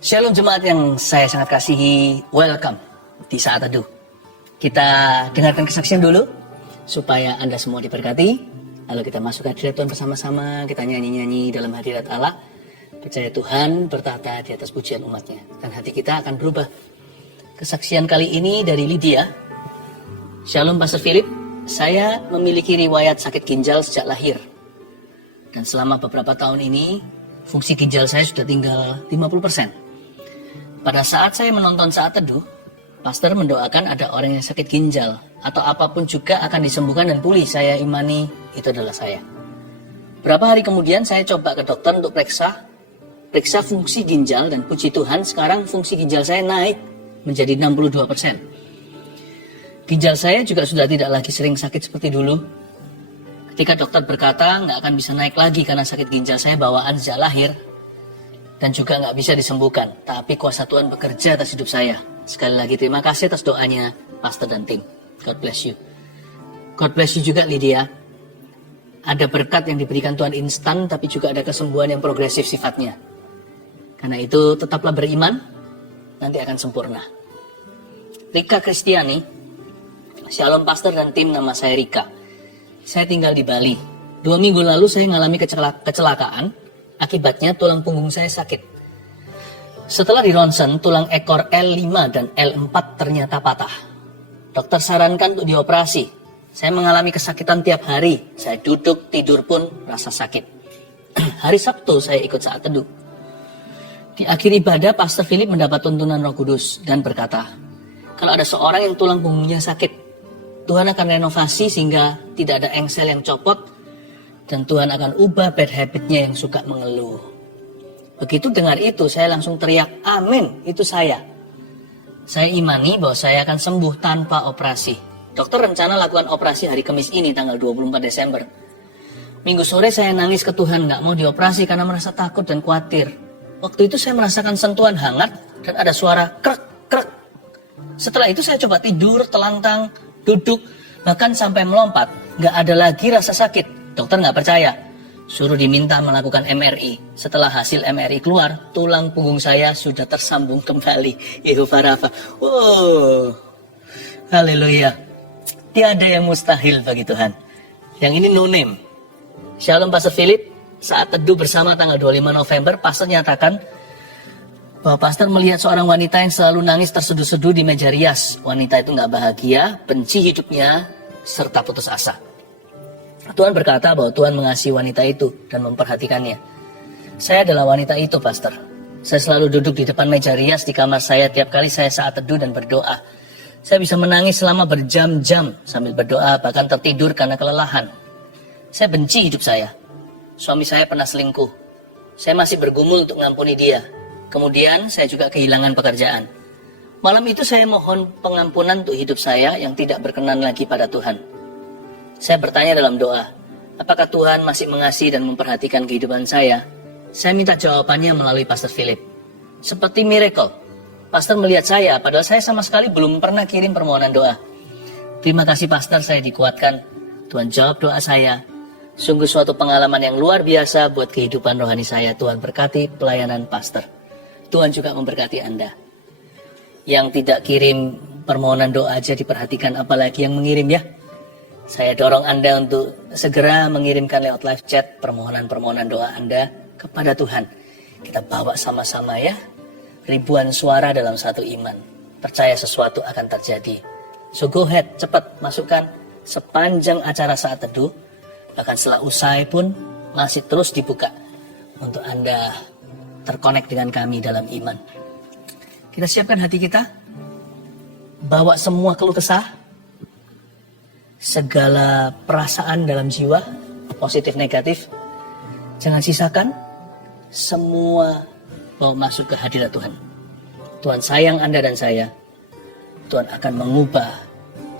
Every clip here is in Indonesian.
Shalom jemaat yang saya sangat kasihi, welcome di Saat Teduh. Kita dengarkan kesaksian dulu, supaya Anda semua diberkati. Lalu kita masuk ke hadirat Tuhan bersama-sama, kita nyanyi-nyanyi dalam hadirat Allah. Percaya Tuhan bertata di atas pujian umatnya, dan hati kita akan berubah. Kesaksian kali ini dari Lydia. Shalom Pastor Philip, saya memiliki riwayat sakit ginjal sejak lahir. Dan selama beberapa tahun ini, fungsi ginjal saya sudah tinggal 50%. Pada saat saya menonton Saat Teduh, pastor mendoakan ada orang yang sakit ginjal atau apapun juga akan disembuhkan dan pulih. Saya imani itu adalah saya. Berapa hari kemudian saya coba ke dokter untuk periksa fungsi ginjal, dan puji Tuhan sekarang fungsi ginjal saya naik menjadi 62%. Ginjal saya juga sudah tidak lagi sering sakit seperti dulu. Ketika dokter berkata nggak akan bisa naik lagi karena sakit ginjal saya bawaan sejak lahir, dan juga nggak bisa disembuhkan. Tapi kuasa Tuhan bekerja atas hidup saya. Sekali lagi terima kasih atas doanya pastor dan tim. God bless you. God bless you juga Lydia. Ada berkat yang diberikan Tuhan instan, tapi juga ada kesembuhan yang progresif sifatnya. Karena itu tetaplah beriman, nanti akan sempurna. Rika Kristiani, Shalom pastor dan tim, nama saya Rika. Saya tinggal di Bali. 2 minggu lalu saya mengalami kecelakaan. Akibatnya tulang punggung saya sakit. Setelah di ronsen, tulang ekor L5 dan L4 ternyata patah. Dokter sarankan untuk dioperasi. Saya mengalami kesakitan tiap hari. Saya duduk, tidur pun rasa sakit. Hari Sabtu saya ikut Saat Teduh. Di akhir ibadah, Pastor Philip mendapat tuntunan Roh Kudus dan berkata, kalau ada seorang yang tulang punggungnya sakit, Tuhan akan renovasi sehingga tidak ada engsel yang copot, dan Tuhan akan ubah bad habitnya yang suka mengeluh. Begitu dengar itu, saya langsung teriak, amin, itu saya. Saya imani bahwa saya akan sembuh tanpa operasi. Dokter rencana lakukan operasi hari Kamis ini, tanggal 24 Desember. Minggu sore saya nangis ke Tuhan, gak mau dioperasi karena merasa takut dan khawatir. Waktu itu saya merasakan sentuhan hangat dan ada suara krek, krek. Setelah itu saya coba tidur, telantang, duduk, bahkan sampai melompat. Gak ada lagi rasa sakit. Dokter nggak percaya, suruh diminta melakukan MRI. Setelah hasil MRI keluar, tulang punggung saya sudah tersambung kembali. Yehovah Rafa. Wow, haleluya. Tiada yang mustahil bagi Tuhan. Yang ini no name. Shalom Pastor Philip. Saat Teduh bersama tanggal 25 November, pastor nyatakan bahwa pastor melihat seorang wanita yang selalu nangis terseduh-seduh di meja rias. Wanita itu nggak bahagia, benci hidupnya, serta putus asa. Tuhan berkata bahwa Tuhan mengasihi wanita itu dan memperhatikannya. Saya adalah wanita itu, pastor. Saya selalu duduk di depan meja rias di kamar saya tiap kali saya Saat Teduh dan berdoa. Saya bisa menangis selama berjam-jam sambil berdoa, bahkan tertidur karena kelelahan. Saya benci hidup saya. Suami saya pernah selingkuh. Saya masih bergumul untuk mengampuni dia. Kemudian saya juga kehilangan pekerjaan. Malam itu saya mohon pengampunan untuk hidup saya yang tidak berkenan lagi pada Tuhan. Saya bertanya dalam doa, apakah Tuhan masih mengasihi dan memperhatikan kehidupan saya? Saya minta jawabannya melalui Pastor Philip. Seperti miracle, Pastor melihat saya, padahal saya sama sekali belum pernah kirim permohonan doa. Terima kasih Pastor, saya dikuatkan. Tuhan jawab doa saya. Sungguh suatu pengalaman yang luar biasa buat kehidupan rohani saya. Tuhan berkati pelayanan Pastor. Tuhan juga memberkati Anda. Yang tidak kirim permohonan doa aja diperhatikan, apalagi yang mengirim ya. Saya dorong Anda untuk segera mengirimkan lewat live chat permohonan-permohonan doa Anda kepada Tuhan. Kita bawa sama-sama ya. Ribuan suara dalam satu iman. Percaya sesuatu akan terjadi. So go ahead, cepat masukkan sepanjang acara Saat Teduh. Bahkan setelah usai pun masih terus dibuka untuk Anda terkonek dengan kami dalam iman. Kita siapkan hati kita. Bawa semua keluh kesah. Segala perasaan dalam jiwa, positif negatif, jangan sisakan, semua bawa masuk ke hadirat Tuhan. Tuhan sayang Anda dan saya. Tuhan akan mengubah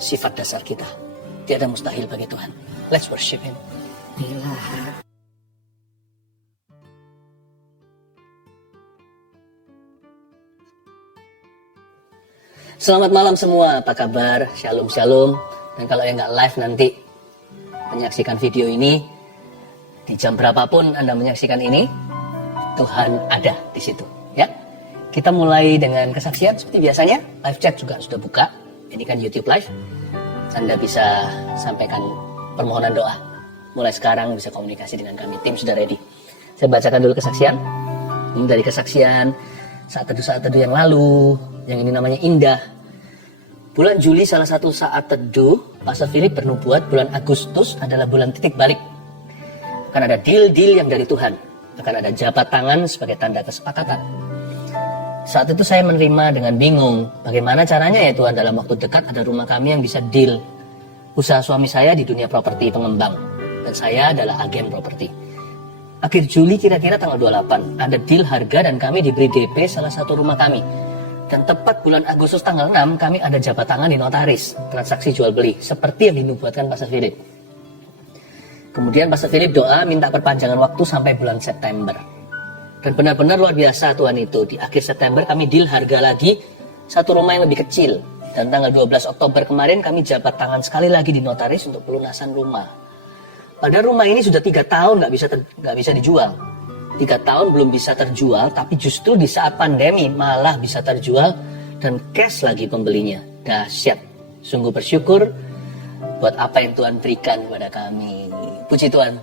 sifat dasar kita. Tiada mustahil bagi Tuhan. Let's worship Him. Selamat malam semua, apa kabar? Shalom, shalom. Dan kalau yang nggak live nanti menyaksikan video ini, di jam berapapun Anda menyaksikan ini, Tuhan ada di situ. Ya, Kita mulai dengan kesaksian seperti biasanya. Live chat juga sudah buka. Ini kan YouTube Live. Anda bisa sampaikan permohonan doa. Mulai sekarang bisa komunikasi dengan kami. Tim sudah ready. Saya bacakan dulu kesaksian. Ini dari kesaksian saat teduh yang lalu. Yang ini namanya Indah. Bulan Juli salah satu saat teduh, Pastor Philip bernubuat bulan Agustus adalah bulan titik balik. Akan ada deal-deal yang dari Tuhan. Akan ada jabat tangan sebagai tanda kesepakatan. Saat itu saya menerima dengan bingung, bagaimana caranya ya Tuhan dalam waktu dekat ada rumah kami yang bisa deal. Usaha suami saya di dunia properti pengembang, dan saya adalah agen properti. Akhir Juli kira-kira tanggal 28, ada deal harga dan kami diberi DP salah satu rumah kami. Dan tepat bulan Agustus tanggal 6, kami ada jabat tangan di notaris, transaksi jual beli, seperti yang dinubuatkan Pastor Philip. Kemudian Pastor Philip doa minta perpanjangan waktu sampai bulan September. Dan benar-benar luar biasa Tuhan itu. Di akhir September kami deal harga lagi satu rumah yang lebih kecil. Dan tanggal 12 Oktober kemarin kami jabat tangan sekali lagi di notaris untuk pelunasan rumah. Padahal rumah ini sudah 3 tahun nggak bisa dijual. 3 tahun belum bisa terjual, tapi justru di saat pandemi malah bisa terjual dan cash lagi pembelinya. Dahsyat. Sungguh bersyukur buat apa yang Tuhan berikan kepada kami. Puji Tuhan.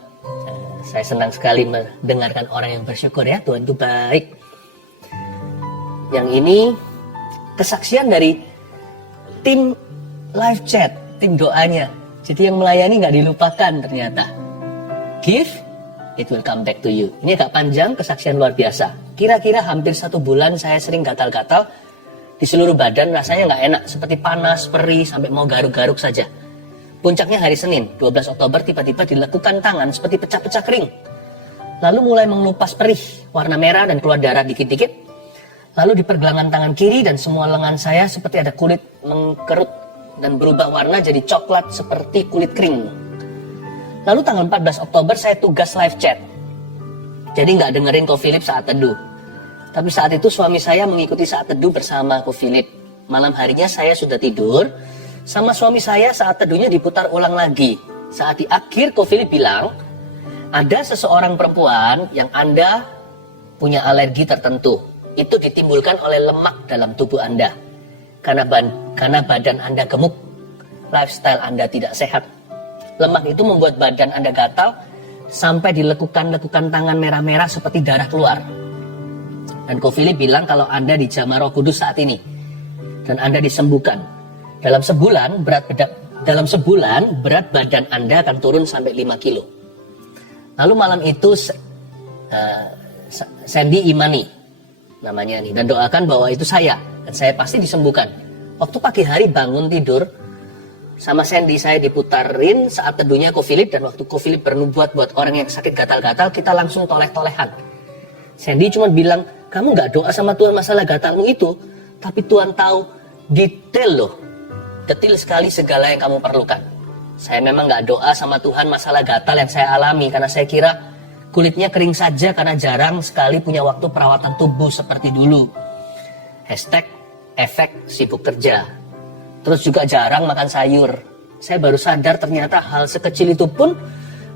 Saya senang sekali mendengarkan orang yang bersyukur ya, Tuhan itu baik. Yang ini kesaksian dari tim live chat, tim doanya. Jadi yang melayani nggak dilupakan ternyata. Give, it will come back to you. Ini agak panjang, kesaksian luar biasa. Kira-kira hampir 1 bulan saya sering gatal-gatal di seluruh badan, rasanya nggak enak. Seperti panas, perih, sampai mau garuk-garuk saja. Puncaknya hari Senin, 12 Oktober tiba-tiba dilekukan tangan seperti pecah-pecah kering. Lalu mulai mengelupas perih, warna merah dan keluar darah dikit-dikit. Lalu di pergelangan tangan kiri dan semua lengan saya seperti ada kulit mengkerut dan berubah warna jadi coklat seperti kulit kering. Lalu tanggal 14 Oktober saya tugas live chat. Jadi nggak dengerin Ko Philip saat teduh. Tapi saat itu suami saya mengikuti saat teduh bersama Ko Philip. Malam harinya saya sudah tidur. Sama suami saya saat teduhnya diputar ulang lagi. Saat di akhir Ko Philip bilang, ada seseorang perempuan yang Anda punya alergi tertentu. Itu ditimbulkan oleh lemak dalam tubuh Anda. Karena badan Anda gemuk, lifestyle Anda tidak sehat. Lemak itu membuat badan Anda gatal, sampai dilekukan-lekukan tangan merah-merah seperti darah keluar. Dan Ko Philip bilang kalau Anda dijamah Roh Kudus saat ini, dan Anda disembuhkan. Dalam sebulan berat badan Anda akan turun sampai 5 kilo. Lalu malam itu Sandy Imani namanya nih, dan doakan bahwa itu saya dan saya pasti disembuhkan. Waktu pagi hari bangun tidur sama Sandy, saya diputarin saat teduhnya Ko Philip, dan waktu Ko Philip bernubuat buat orang yang sakit gatal-gatal, kita langsung toleh-tolehan. Sandy cuma bilang, kamu gak doa sama Tuhan masalah gatalmu itu, tapi Tuhan tahu detail loh. Detil sekali segala yang kamu perlukan. Saya memang gak doa sama Tuhan masalah gatal yang saya alami, karena saya kira kulitnya kering saja karena jarang sekali punya waktu perawatan tubuh seperti dulu. #efek sibuk kerja. Terus juga jarang makan sayur. Saya baru sadar ternyata hal sekecil itu pun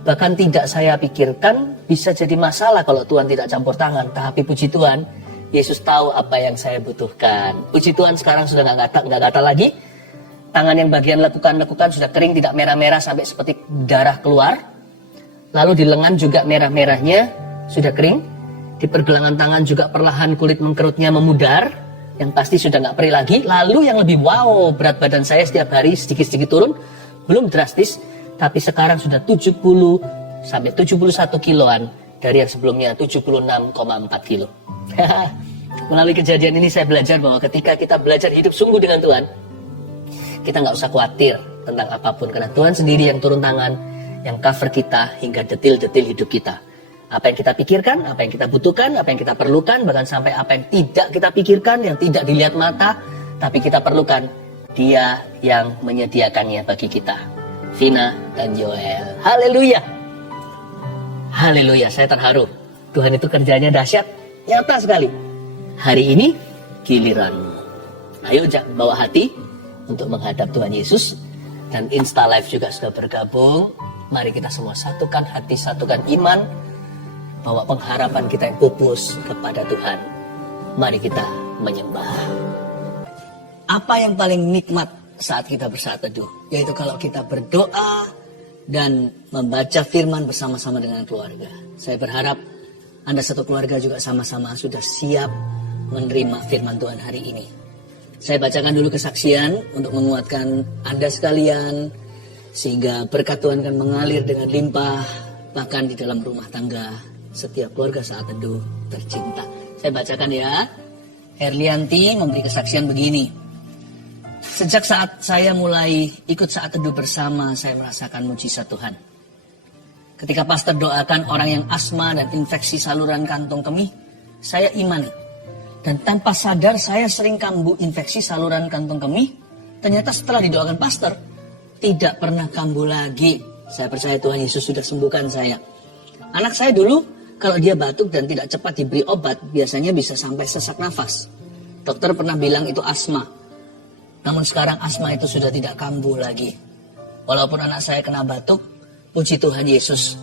bahkan tidak saya pikirkan bisa jadi masalah kalau Tuhan tidak campur tangan. Tapi puji Tuhan, Yesus tahu apa yang saya butuhkan. Puji Tuhan sekarang sudah gak gatal lagi. Tangan yang bagian lekukan-lekukan sudah kering, tidak merah-merah sampai seperti darah keluar. Lalu di lengan juga merah-merahnya sudah kering. Di pergelangan tangan juga perlahan kulit mengkerutnya memudar. Yang pasti sudah nggak perih lagi. Lalu yang lebih wow, berat badan saya setiap hari sedikit-sedikit turun. Belum drastis, tapi sekarang sudah 70 sampai 71 kiloan. Dari yang sebelumnya 76,4 kilo. Melalui kejadian ini saya belajar bahwa ketika kita belajar hidup sungguh dengan Tuhan, kita nggak usah khawatir tentang apapun, karena Tuhan sendiri yang turun tangan, yang cover kita hingga detil-detil hidup kita. Apa yang kita pikirkan, apa yang kita butuhkan, apa yang kita perlukan, bahkan sampai apa yang tidak kita pikirkan, yang tidak dilihat mata, tapi kita perlukan, Dia yang menyediakannya bagi kita. Vina dan Joel. Haleluya. Haleluya, saya terharu. Tuhan itu kerjanya dahsyat, nyata sekali. Hari ini giliranmu. Ayo bawa hati untuk menghadap Tuhan Yesus. Dan Insta Live juga sudah bergabung. Mari kita semua satukan hati, satukan iman, bahwa pengharapan kita yang pupus kepada Tuhan. Mari kita menyembah. Apa yang paling nikmat saat kita bersaat teduh? Yaitu kalau kita berdoa dan membaca firman bersama-sama dengan keluarga. Saya berharap Anda satu keluarga juga sama-sama sudah siap menerima firman Tuhan hari ini. Saya bacakan dulu kesaksian untuk menguatkan Anda sekalian, sehingga berkat Tuhan akan mengalir dengan limpah, bahkan di dalam rumah tangga setiap keluarga saat teduh tercinta. Saya bacakan ya. Herlianti memberi kesaksian begini. Sejak saat saya mulai ikut saat teduh bersama, saya merasakan mujizat Tuhan. Ketika pastor doakan orang yang asma dan infeksi saluran kantong kemih, saya imani. Dan tanpa sadar saya sering kambuh infeksi saluran kantong kemih. Ternyata setelah didoakan pastor, tidak pernah kambuh lagi. Saya percaya Tuhan Yesus sudah sembuhkan saya. Anak saya dulu, kalau dia batuk dan tidak cepat diberi obat, biasanya bisa sampai sesak nafas. Dokter pernah bilang itu asma. Namun sekarang asma itu sudah tidak kambuh lagi. Walaupun anak saya kena batuk, puji Tuhan Yesus,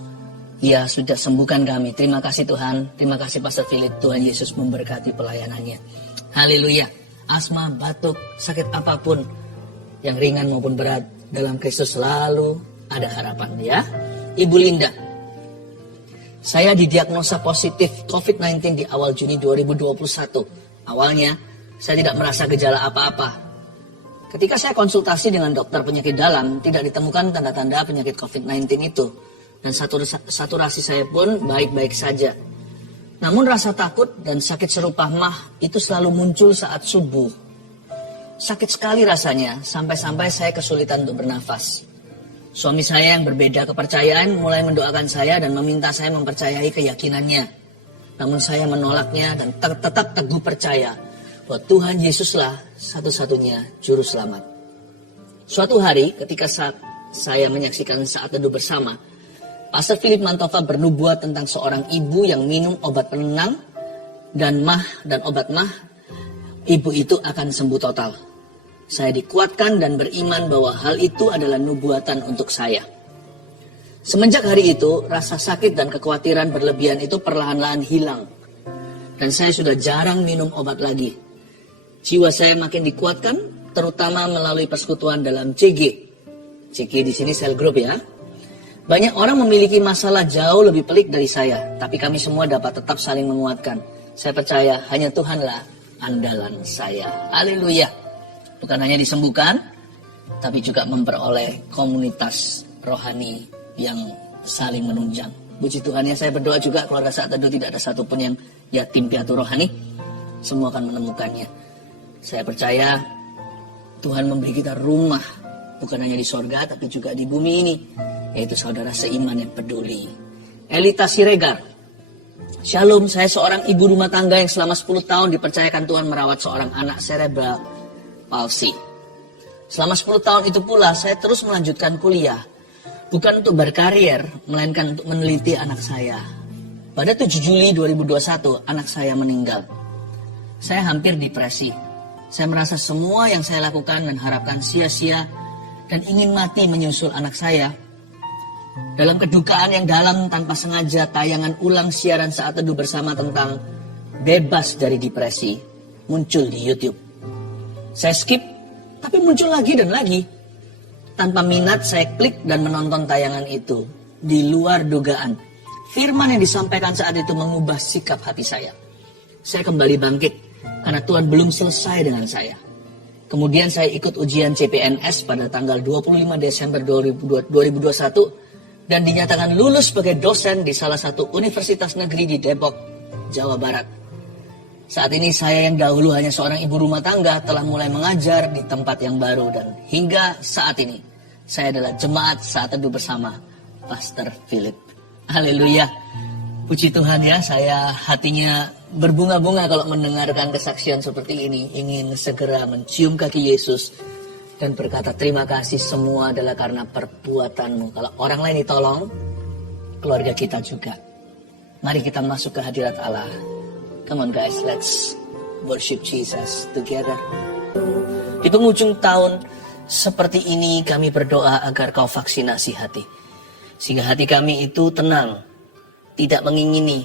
Ia sudah sembuhkan kami. Terima kasih Tuhan. Terima kasih Pastor Philip. Tuhan Yesus memberkati pelayanannya. Haleluya. Asma, batuk, sakit apapun, yang ringan maupun berat, dalam Kristus selalu ada harapan ya. Ibu Linda, saya didiagnosa positif COVID-19 di awal Juni 2021. Awalnya, saya tidak merasa gejala apa-apa. Ketika saya konsultasi dengan dokter penyakit dalam, tidak ditemukan tanda-tanda penyakit COVID-19 itu. Dan saturasi saya pun baik-baik saja. Namun rasa takut dan sakit serupa mah itu selalu muncul saat subuh. Sakit sekali rasanya, sampai-sampai saya kesulitan untuk bernafas. Suami saya yang berbeda kepercayaan mulai mendoakan saya dan meminta saya mempercayai keyakinannya. Namun saya menolaknya dan tetap teguh percaya bahwa Tuhan Yesuslah satu-satunya juru selamat. Suatu hari ketika saya menyaksikan saat teduh bersama, Pastor Philip Mantova bernubuat tentang seorang ibu yang minum obat penenang dan obat mah. Ibu itu akan sembuh total. Saya dikuatkan dan beriman bahwa hal itu adalah nubuatan untuk saya. Semenjak hari itu, rasa sakit dan kekhawatiran berlebihan itu perlahan-lahan hilang. Dan saya sudah jarang minum obat lagi. Jiwa saya makin dikuatkan, terutama melalui persekutuan dalam CG. CG di sini cell group ya. Banyak orang memiliki masalah jauh lebih pelik dari saya, tapi kami semua dapat tetap saling menguatkan. Saya percaya hanya Tuhanlah andalan saya. Haleluya. Bukan hanya disembuhkan, tapi juga memperoleh komunitas rohani yang saling menunjang. Puji Tuhan ya, saya berdoa juga keluarga saat teduh tidak ada satupun yang yatim piatu rohani. Semua akan menemukannya. Saya percaya Tuhan memberi kita rumah, bukan hanya di sorga, tapi juga di bumi ini. Yaitu saudara seiman yang peduli. Elita Siregar. Shalom, saya seorang ibu rumah tangga yang selama 10 tahun dipercayakan Tuhan merawat seorang anak cerebral palsy. Selama 10 tahun itu pula saya terus melanjutkan kuliah. Bukan untuk berkarier, melainkan untuk meneliti anak saya. Pada 7 Juli 2021, anak saya meninggal. Saya hampir depresi. Saya merasa semua yang saya lakukan dan harapkan sia-sia dan ingin mati menyusul anak saya. Dalam kedukaan yang dalam tanpa sengaja tayangan ulang siaran saat teduh bersama tentang bebas dari depresi muncul di YouTube. Saya skip, tapi muncul lagi dan lagi. Tanpa minat saya klik dan menonton tayangan itu. Di luar dugaan, firman yang disampaikan saat itu mengubah sikap hati saya. Saya kembali bangkit karena Tuhan belum selesai dengan saya. Kemudian saya ikut ujian CPNS pada tanggal 25 Desember 2021 dan dinyatakan lulus sebagai dosen di salah satu universitas negeri di Depok, Jawa Barat. Saat ini saya yang dahulu hanya seorang ibu rumah tangga telah mulai mengajar di tempat yang baru dan hingga saat ini saya adalah jemaat saat teduh bersama Pastor Philip. Haleluya. Puji Tuhan ya, saya hatinya berbunga-bunga kalau mendengarkan kesaksian seperti ini. Ingin segera mencium kaki Yesus dan berkata terima kasih, semua adalah karena perbuatanmu. Kalau orang lain ditolong, keluarga kita juga. Mari kita masuk ke hadirat Allah. Come on guys, let's worship Jesus together. Di penghujung tahun seperti ini kami berdoa agar kau vaksinasi hati. Sehingga hati kami itu tenang, tidak mengingini,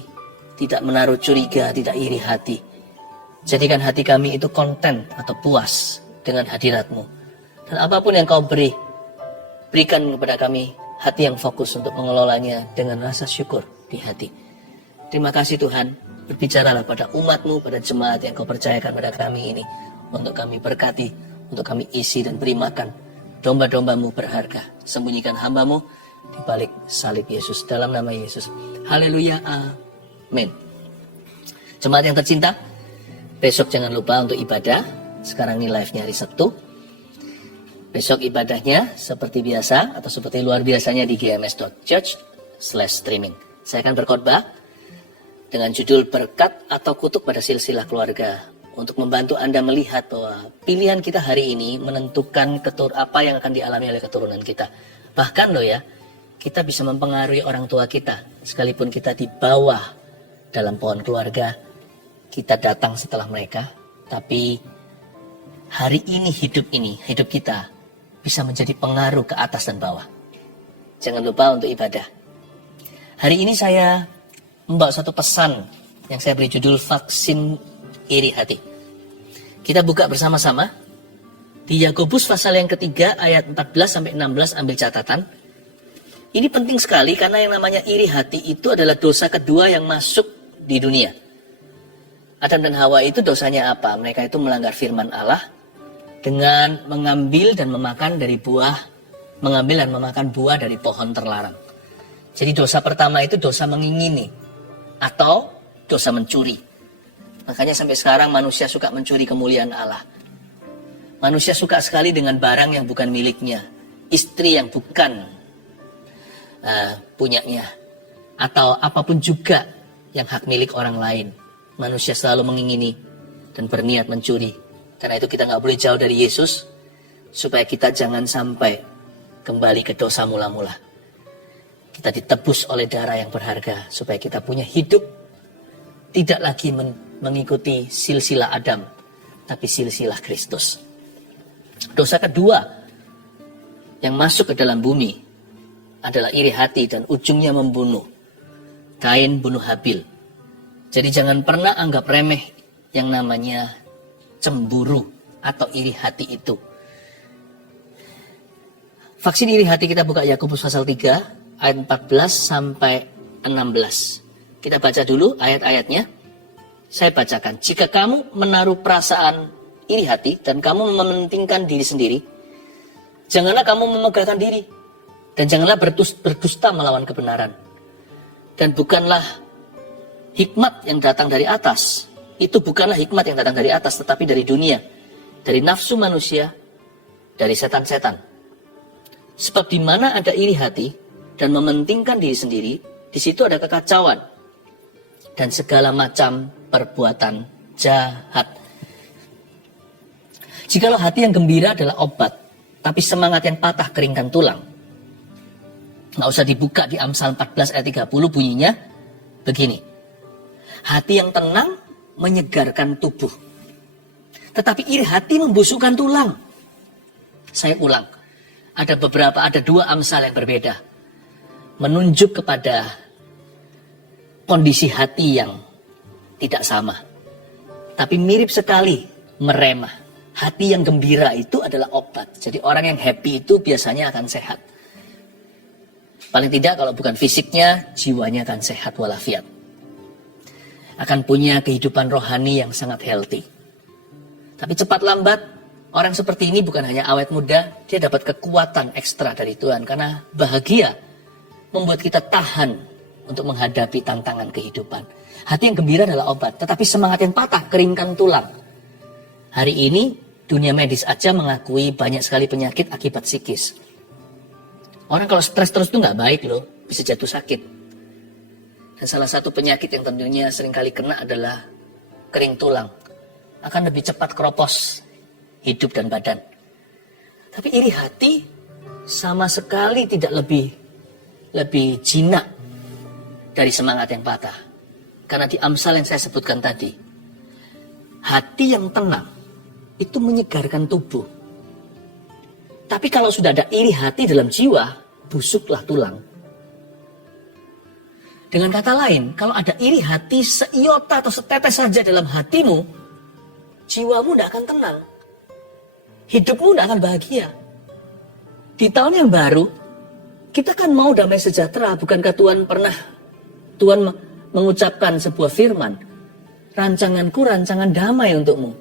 tidak menaruh curiga, tidak iri hati. Jadikan hati kami itu konten atau puas dengan hadirat-Mu. Dan apapun yang Kau berikan kepada kami hati yang fokus untuk mengelolanya dengan rasa syukur di hati. Terima kasih Tuhan, berbicaralah pada umat-Mu, pada jemaat yang Kau percayakan pada kami ini, untuk kami berkati, untuk kami isi dan beri makan domba-domba-Mu berharga. Sembunyikan hamba-Mu di balik salib Yesus, dalam nama Yesus. Haleluya, amin. Jemaat yang tercinta, besok jangan lupa untuk ibadah. Sekarang ini live-nya hari Sabtu. Besok ibadahnya seperti biasa atau seperti luar biasanya di gms.church/streaming. Saya akan berkhotbah dengan judul berkat atau kutuk pada silsilah keluarga, untuk membantu Anda melihat bahwa pilihan kita hari ini menentukan apa yang akan dialami oleh keturunan kita. Bahkan loh ya, kita bisa mempengaruhi orang tua kita, sekalipun kita di bawah dalam pohon keluarga, kita datang setelah mereka, tapi hari ini hidup kita bisa menjadi pengaruh ke atas dan bawah. Jangan lupa untuk ibadah. Hari ini saya membawa satu pesan yang saya beri judul vaksin iri hati. Kita buka bersama-sama di Yakobus pasal yang ketiga ayat 14-16, ambil catatan. Ini penting sekali karena yang namanya iri hati itu adalah dosa kedua yang masuk di dunia. Adam dan Hawa itu dosanya apa? Mereka itu melanggar firman Allah dengan mengambil dan memakan buah dari pohon terlarang. Jadi dosa pertama itu dosa mengingini atau dosa mencuri. Makanya sampai sekarang manusia suka mencuri kemuliaan Allah. Manusia suka sekali dengan barang yang bukan miliknya, istri yang bukan punyanya, atau apapun juga yang hak milik orang lain. Manusia selalu mengingini dan berniat mencuri. Karena itu kita nggak boleh jauh dari Yesus, supaya kita jangan sampai kembali ke dosa mula-mula. Kita ditebus oleh darah yang berharga, supaya kita punya hidup tidak lagi mengikuti silsilah Adam, tapi silsilah Kristus. Dosa kedua yang masuk ke dalam bumi adalah iri hati dan ujungnya membunuh. Kain bunuh Habil. Jadi jangan pernah anggap remeh yang namanya cemburu atau iri hati itu. Vaksin iri hati kita buka Yakobus pasal 3 ayat 14-16. Kita baca dulu ayat-ayatnya. Saya bacakan. Jika kamu menaruh perasaan iri hati dan kamu mementingkan diri sendiri, janganlah kamu memegahkan diri dan janganlah berdusta melawan kebenaran. Dan bukanlah hikmat yang datang dari atas. Itu bukanlah hikmat yang datang dari atas, tetapi dari dunia, dari nafsu manusia, dari setan-setan. Sebab di mana ada iri hati dan mementingkan diri sendiri, di situ ada kekacauan dan segala macam perbuatan jahat. Jikalau hati yang gembira adalah obat, tapi semangat yang patah keringkan tulang. Nggak usah dibuka di Amsal 14 ayat 30, bunyinya begini. Hati yang tenang menyegarkan tubuh, tetapi iri hati membusukkan tulang. Saya ulang, ada dua Amsal yang berbeda, menunjuk kepada kondisi hati yang tidak sama, tapi mirip sekali meremah. Hati yang gembira itu adalah obat. Jadi orang yang happy itu biasanya akan sehat. Paling tidak kalau bukan fisiknya, jiwanya akan sehat walafiat. Akan punya kehidupan rohani yang sangat healthy. Tapi cepat lambat, orang seperti ini bukan hanya awet muda, dia dapat kekuatan ekstra dari Tuhan. Karena bahagia membuat kita tahan untuk menghadapi tantangan kehidupan. Hati yang gembira adalah obat, tetapi semangat yang patah keringkan tulang. Hari ini, dunia medis aja mengakui banyak sekali penyakit akibat psikis. Orang kalau stres terus itu nggak baik loh, bisa jatuh sakit. Dan salah satu penyakit yang tentunya seringkali kena adalah kering tulang. Akan lebih cepat keropos hidup dan badan. Tapi iri hati sama sekali tidak lebih jinak dari semangat yang patah. Karena di Amsal yang saya sebutkan tadi, hati yang tenang itu menyegarkan tubuh. Tapi kalau sudah ada iri hati dalam jiwa, busuklah tulang. Dengan kata lain, kalau ada iri hati seiota atau setetes saja dalam hatimu, jiwamu tidak akan tenang. Hidupmu tidak akan bahagia. Di tahun yang baru, kita kan mau damai sejahtera. Bukankah Tuhan mengucapkan sebuah firman, rancanganku rancangan damai untukmu.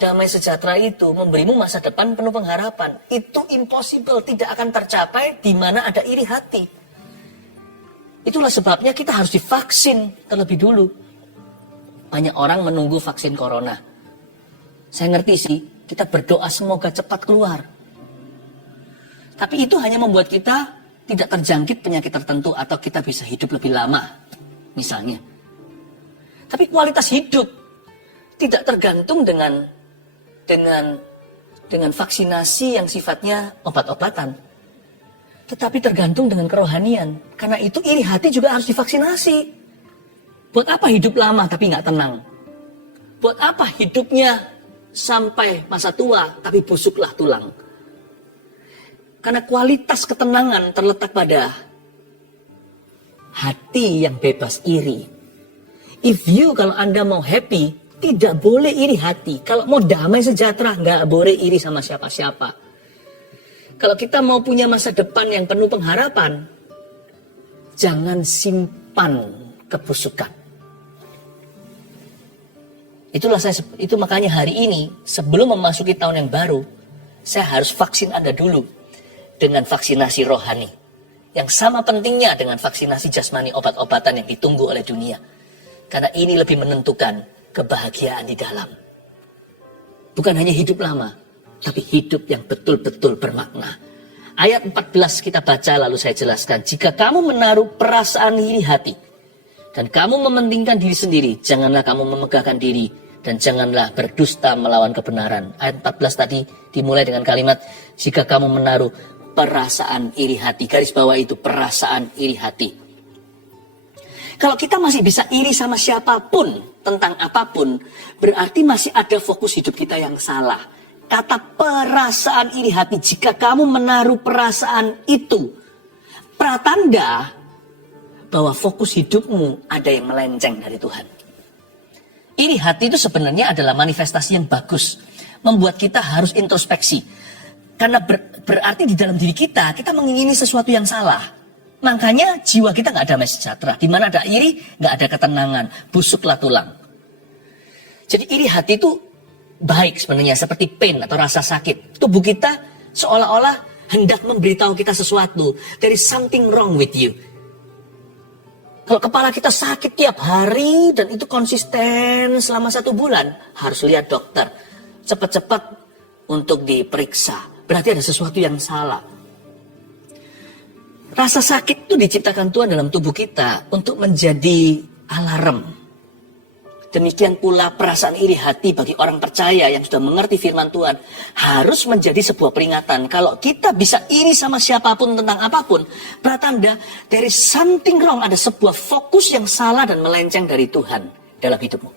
Damai sejahtera itu memberimu masa depan penuh pengharapan. Itu impossible, tidak akan tercapai di mana ada iri hati. Itulah sebabnya kita harus divaksin terlebih dulu. Banyak orang menunggu vaksin corona. Saya ngerti sih, kita berdoa semoga cepat keluar. Tapi itu hanya membuat kita tidak terjangkit penyakit tertentu atau kita bisa hidup lebih lama, misalnya. Tapi kualitas hidup tidak tergantung dengan vaksinasi yang sifatnya obat-obatan. Tetapi tergantung dengan kerohanian. Karena itu iri hati juga harus divaksinasi. Buat apa hidup lama tapi nggak tenang? Buat apa hidupnya sampai masa tua tapi busuklah tulang? Karena kualitas ketenangan terletak pada hati yang bebas iri. Kalau Anda mau happy, tidak boleh iri hati. Kalau mau damai sejahtera, nggak boleh iri sama siapa-siapa. Kalau kita mau punya masa depan yang penuh pengharapan, jangan simpan kebusukan. Itu makanya hari ini, sebelum memasuki tahun yang baru, saya harus vaksin Anda dulu dengan vaksinasi rohani. Yang sama pentingnya dengan vaksinasi jasmani obat-obatan yang ditunggu oleh dunia. Karena ini lebih menentukan kebahagiaan di dalam. Bukan hanya hidup lama, tapi hidup yang betul-betul bermakna. Ayat 14 kita baca lalu saya jelaskan. Jika kamu menaruh perasaan iri hati, dan kamu mementingkan diri sendiri, janganlah kamu memegahkan diri, dan janganlah berdusta melawan kebenaran. Ayat 14 tadi dimulai dengan kalimat, jika kamu menaruh perasaan iri hati. Garis bawah itu, perasaan iri hati. Kalau kita masih bisa iri sama siapapun, tentang apapun, berarti masih ada fokus hidup kita yang salah. Kata perasaan iri hati, jika kamu menaruh perasaan itu, pratanda bahwa fokus hidupmu ada yang melenceng dari Tuhan. Iri hati itu sebenarnya adalah manifestasi yang bagus, membuat kita harus introspeksi. Karena berarti di dalam diri kita mengingini sesuatu yang salah. Makanya jiwa kita nggak damai sejahtera. Di mana ada iri, nggak ada ketenangan, busuklah tulang. Jadi iri hati itu baik sebenarnya, seperti pain atau rasa sakit. Tubuh kita seolah-olah hendak memberitahu kita sesuatu. There is something wrong with you. Kalau kepala kita sakit tiap hari dan itu konsisten selama 1 bulan, harus lihat dokter. Cepat-cepat untuk diperiksa. Berarti ada sesuatu yang salah. Rasa sakit itu diciptakan Tuhan dalam tubuh kita untuk menjadi alarm. Demikian pula perasaan iri hati bagi orang percaya yang sudah mengerti firman Tuhan harus menjadi sebuah peringatan. Kalau kita bisa iri sama siapapun tentang apapun, pertanda there is something wrong, ada sebuah fokus yang salah dan melenceng dari Tuhan dalam hidupmu.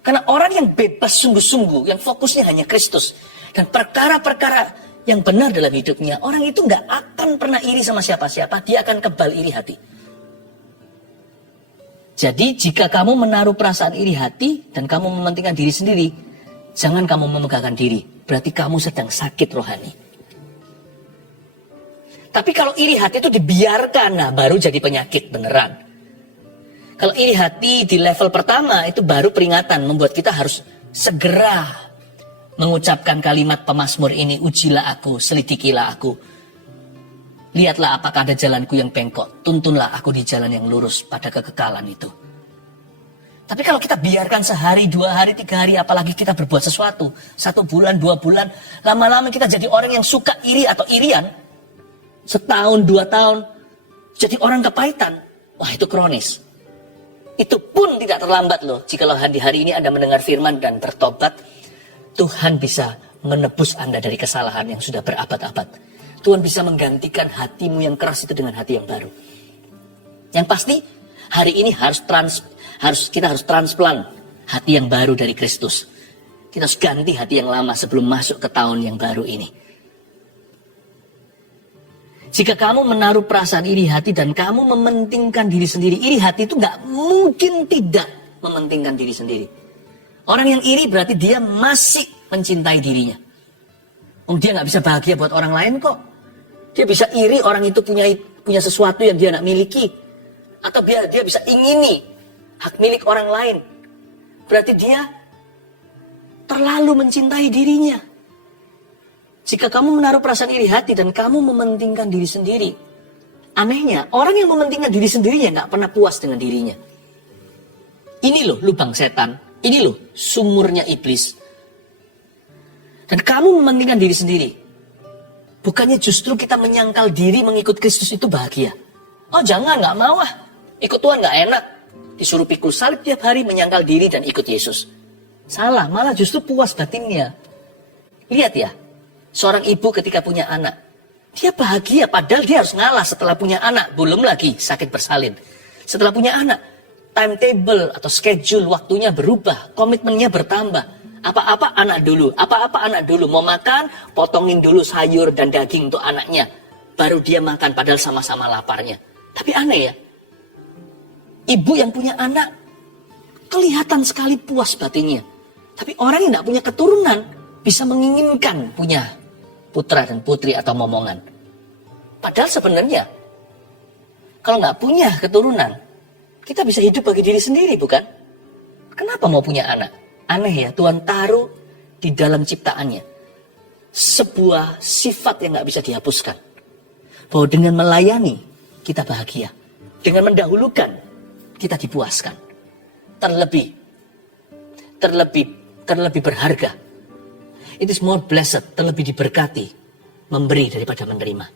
Karena orang yang bebas sungguh-sungguh, yang fokusnya hanya Kristus dan perkara-perkara yang benar dalam hidupnya, orang itu nggak akan pernah iri sama siapa-siapa, dia akan kebal iri hati. Jadi jika kamu menaruh perasaan iri hati dan kamu mementingkan diri sendiri, jangan kamu memegahkan diri, berarti kamu sedang sakit rohani. Tapi kalau iri hati itu dibiarkan, nah baru jadi penyakit beneran. Kalau iri hati di level pertama itu baru peringatan, membuat kita harus segera mengucapkan kalimat pemazmur ini, ujilah aku, selidikilah aku. Lihatlah apakah ada jalanku yang bengkok, tuntunlah aku di jalan yang lurus pada kekekalan itu. Tapi kalau kita biarkan sehari, 2 hari, 3 hari, apalagi kita berbuat sesuatu, 1 bulan, 2 bulan, lama-lama kita jadi orang yang suka iri atau irian, setahun, 2 tahun, jadi orang kepahitan. Wah, itu kronis. Itu pun tidak terlambat loh, jikalau hari ini Anda mendengar firman dan bertobat, Tuhan bisa menebus Anda dari kesalahan yang sudah berabad-abad. Tuhan bisa menggantikan hatimu yang keras itu dengan hati yang baru. Yang pasti hari ini kita harus transplant hati yang baru dari Kristus. Kita harus ganti hati yang lama sebelum masuk ke tahun yang baru ini. Jika kamu menaruh perasaan iri hati dan kamu mementingkan diri sendiri, iri hati itu nggak mungkin tidak mementingkan diri sendiri. Orang yang iri berarti dia masih mencintai dirinya. Dia nggak bisa bahagia buat orang lain kok. Dia bisa iri orang itu punya sesuatu yang dia nggak miliki. Atau dia bisa ingini hak milik orang lain. Berarti dia terlalu mencintai dirinya. Jika kamu menaruh perasaan iri hati dan kamu mementingkan diri sendiri. Anehnya, orang yang mementingkan diri sendirinya nggak pernah puas dengan dirinya. Ini loh lubang setan. Ini loh sumurnya iblis. Dan kamu mementingkan diri sendiri. Bukannya justru kita menyangkal diri mengikut Kristus itu bahagia. Oh jangan, nggak mau ah. Ikut Tuhan nggak enak. Disuruh pikul salib tiap hari, menyangkal diri dan ikut Yesus. Salah, malah justru puas batinnya. Lihat ya, seorang ibu ketika punya anak. Dia bahagia, padahal dia harus ngalah setelah punya anak. Belum lagi sakit bersalin. Setelah punya anak, timetable atau schedule waktunya berubah. Komitmennya bertambah. Apa-apa anak dulu. Mau makan, potongin dulu sayur dan daging untuk anaknya. Baru dia makan, padahal sama-sama laparnya. Tapi aneh ya. Ibu yang punya anak, kelihatan sekali puas batinnya. Tapi orang yang tidak punya keturunan, bisa menginginkan punya putra dan putri atau momongan. Padahal sebenarnya, kalau nggak punya keturunan, kita bisa hidup bagi diri sendiri, bukan? Kenapa mau punya anak? Aneh ya, Tuhan taruh di dalam ciptaannya sebuah sifat yang gak bisa dihapuskan. Bahwa dengan melayani, kita bahagia. Dengan mendahulukan, kita dipuaskan. Terlebih berharga. It is more blessed, terlebih diberkati, memberi daripada menerima.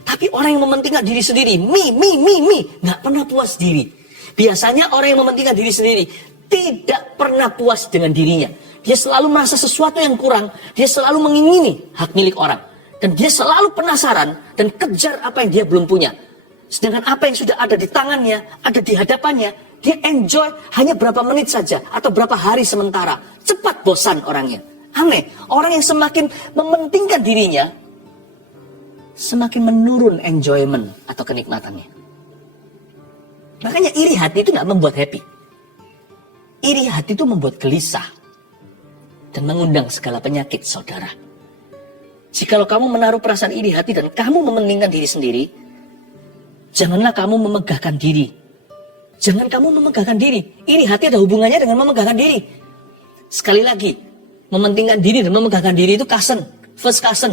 Tapi orang yang mementingkan diri sendiri, gak pernah puas diri. Biasanya orang yang mementingkan diri sendiri, tidak pernah puas dengan dirinya. Dia selalu merasa sesuatu yang kurang. Dia selalu mengingini hak milik orang. Dan dia selalu penasaran dan kejar apa yang dia belum punya. Sedangkan apa yang sudah ada di tangannya, ada di hadapannya, dia enjoy hanya berapa menit saja atau berapa hari sementara. Cepat bosan orangnya. Aneh, orang yang semakin mementingkan dirinya, semakin menurun enjoyment atau kenikmatannya. Makanya iri hati itu gak membuat happy. Iri hati itu membuat gelisah dan mengundang segala penyakit, saudara. Jikalau kamu menaruh perasaan iri hati dan kamu mementingkan diri sendiri, janganlah kamu memegahkan diri. Jangan kamu memegahkan diri. Iri hati ada hubungannya dengan memegahkan diri. Sekali lagi, mementingkan diri dan memegahkan diri itu cousin, first cousin,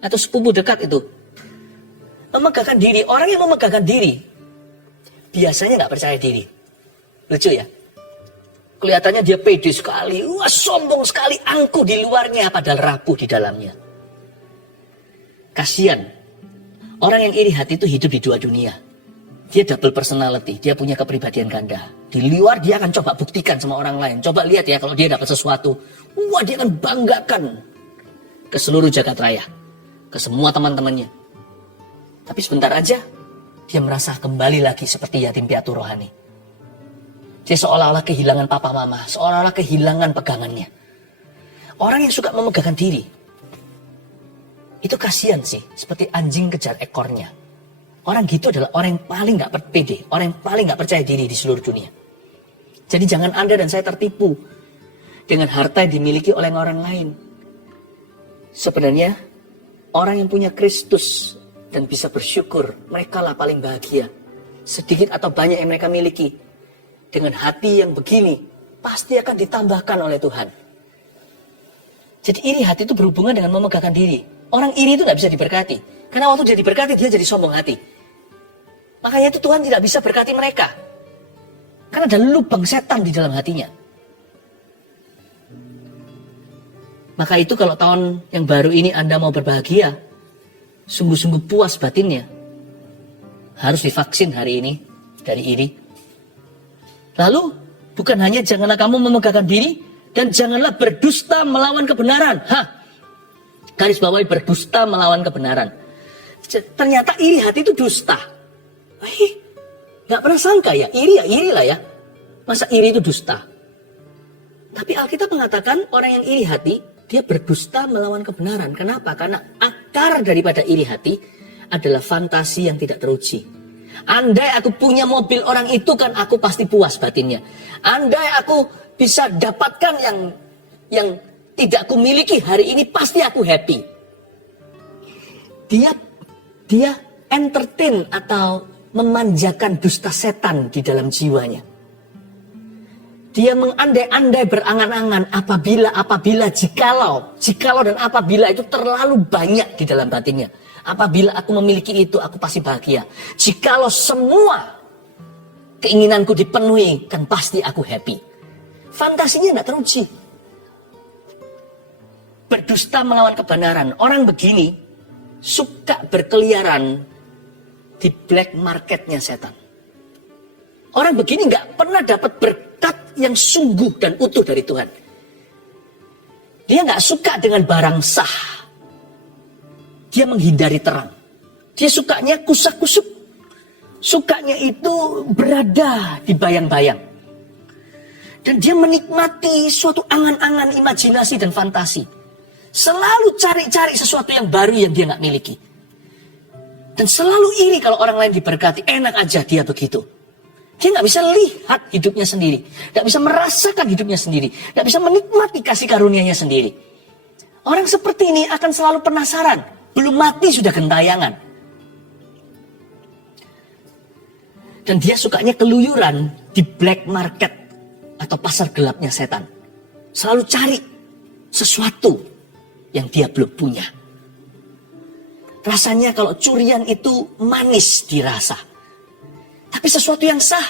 atau sepupu dekat itu. Memegahkan diri, orang yang memegahkan diri, biasanya nggak percaya diri. Lucu ya? Kelihatannya dia pede sekali, sombong sekali, angkuh di luarnya, padahal rapuh di dalamnya. Kasian, orang yang iri hati itu hidup di dua dunia. Dia double personality, dia punya kepribadian ganda. Di luar dia akan coba buktikan sama orang lain. Coba lihat ya, kalau dia dapat sesuatu, dia akan banggakan ke seluruh jagat raya, ke semua teman-temannya. Tapi sebentar aja, dia merasa kembali lagi seperti yatim piatu rohani. Dia seolah-olah kehilangan papa mama, seolah-olah kehilangan pegangannya. Orang yang suka memegahkan diri, itu kasihan sih, seperti anjing kejar ekornya. Orang gitu adalah orang yang paling gak pede, orang yang paling gak percaya diri di seluruh dunia. Jadi jangan Anda dan saya tertipu dengan harta yang dimiliki oleh orang lain. Sebenarnya, orang yang punya Kristus dan bisa bersyukur, mereka lah paling bahagia. Sedikit atau banyak yang mereka miliki, dengan hati yang begini, pasti akan ditambahkan oleh Tuhan. Jadi iri hati itu berhubungan dengan memegahkan diri. Orang iri itu gak bisa diberkati. Karena waktu dia diberkati, dia jadi sombong hati. Makanya itu Tuhan tidak bisa berkati mereka. Karena ada lubang setan di dalam hatinya. Maka itu kalau tahun yang baru ini Anda mau berbahagia, sungguh-sungguh puas batinnya, harus divaksin hari ini dari iri. Lalu, bukan hanya janganlah kamu memegahkan diri, dan janganlah berdusta melawan kebenaran. Garis bawahi berdusta melawan kebenaran. Ternyata iri hati itu dusta. Gak pernah sangka ya, iri lah ya. Masa iri itu dusta? Tapi Alkitab mengatakan orang yang iri hati, dia berdusta melawan kebenaran. Kenapa? Karena akar daripada iri hati adalah fantasi yang tidak teruji. Andai aku punya mobil orang itu kan aku pasti puas batinnya. Andai aku bisa dapatkan yang tidak aku miliki hari ini, pasti aku happy. Dia entertain atau memanjakan dusta setan di dalam jiwanya. Dia mengandai-andai, berangan-angan apabila, jikalau dan apabila itu terlalu banyak di dalam batinnya. Apabila aku memiliki itu, aku pasti bahagia. Jikalau semua keinginanku dipenuhi, kan pasti aku happy. Fantasinya tidak teruji. Berdusta melawan kebenaran. Orang begini suka berkeliaran di black marketnya setan. Orang begini nggak pernah dapat berkat yang sungguh dan utuh dari Tuhan. Dia nggak suka dengan barang sah. Dia menghindari terang. Dia sukanya kusak-kusuk. Sukanya itu berada di bayang-bayang. Dan dia menikmati suatu angan-angan, imajinasi dan fantasi. Selalu cari-cari sesuatu yang baru yang dia nggak miliki. Dan selalu iri kalau orang lain diberkati. Enak aja dia begitu. Dia nggak bisa lihat hidupnya sendiri. Nggak bisa merasakan hidupnya sendiri. Nggak bisa menikmati kasih karunia-Nya sendiri. Orang seperti ini akan selalu penasaran. Belum mati sudah gentayangan. Dan dia sukanya keluyuran di black market atau pasar gelapnya setan. Selalu cari sesuatu yang dia belum punya. Rasanya kalau curian itu manis dirasa. Tapi sesuatu yang sah,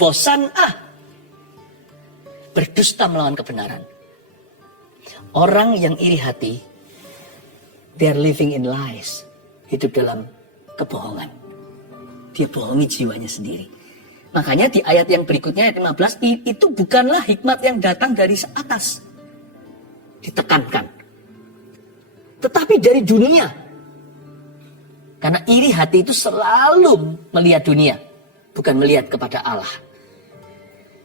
bosan, berdusta melawan kebenaran. Orang yang iri hati, they are living in lies. Hidup dalam kebohongan. Dia bohongi jiwanya sendiri. Makanya di ayat yang berikutnya, ayat 15, itu bukanlah hikmat yang datang dari atas. Ditekankan. Tetapi dari dunia. Karena iri hati itu selalu melihat dunia. Bukan melihat kepada Allah.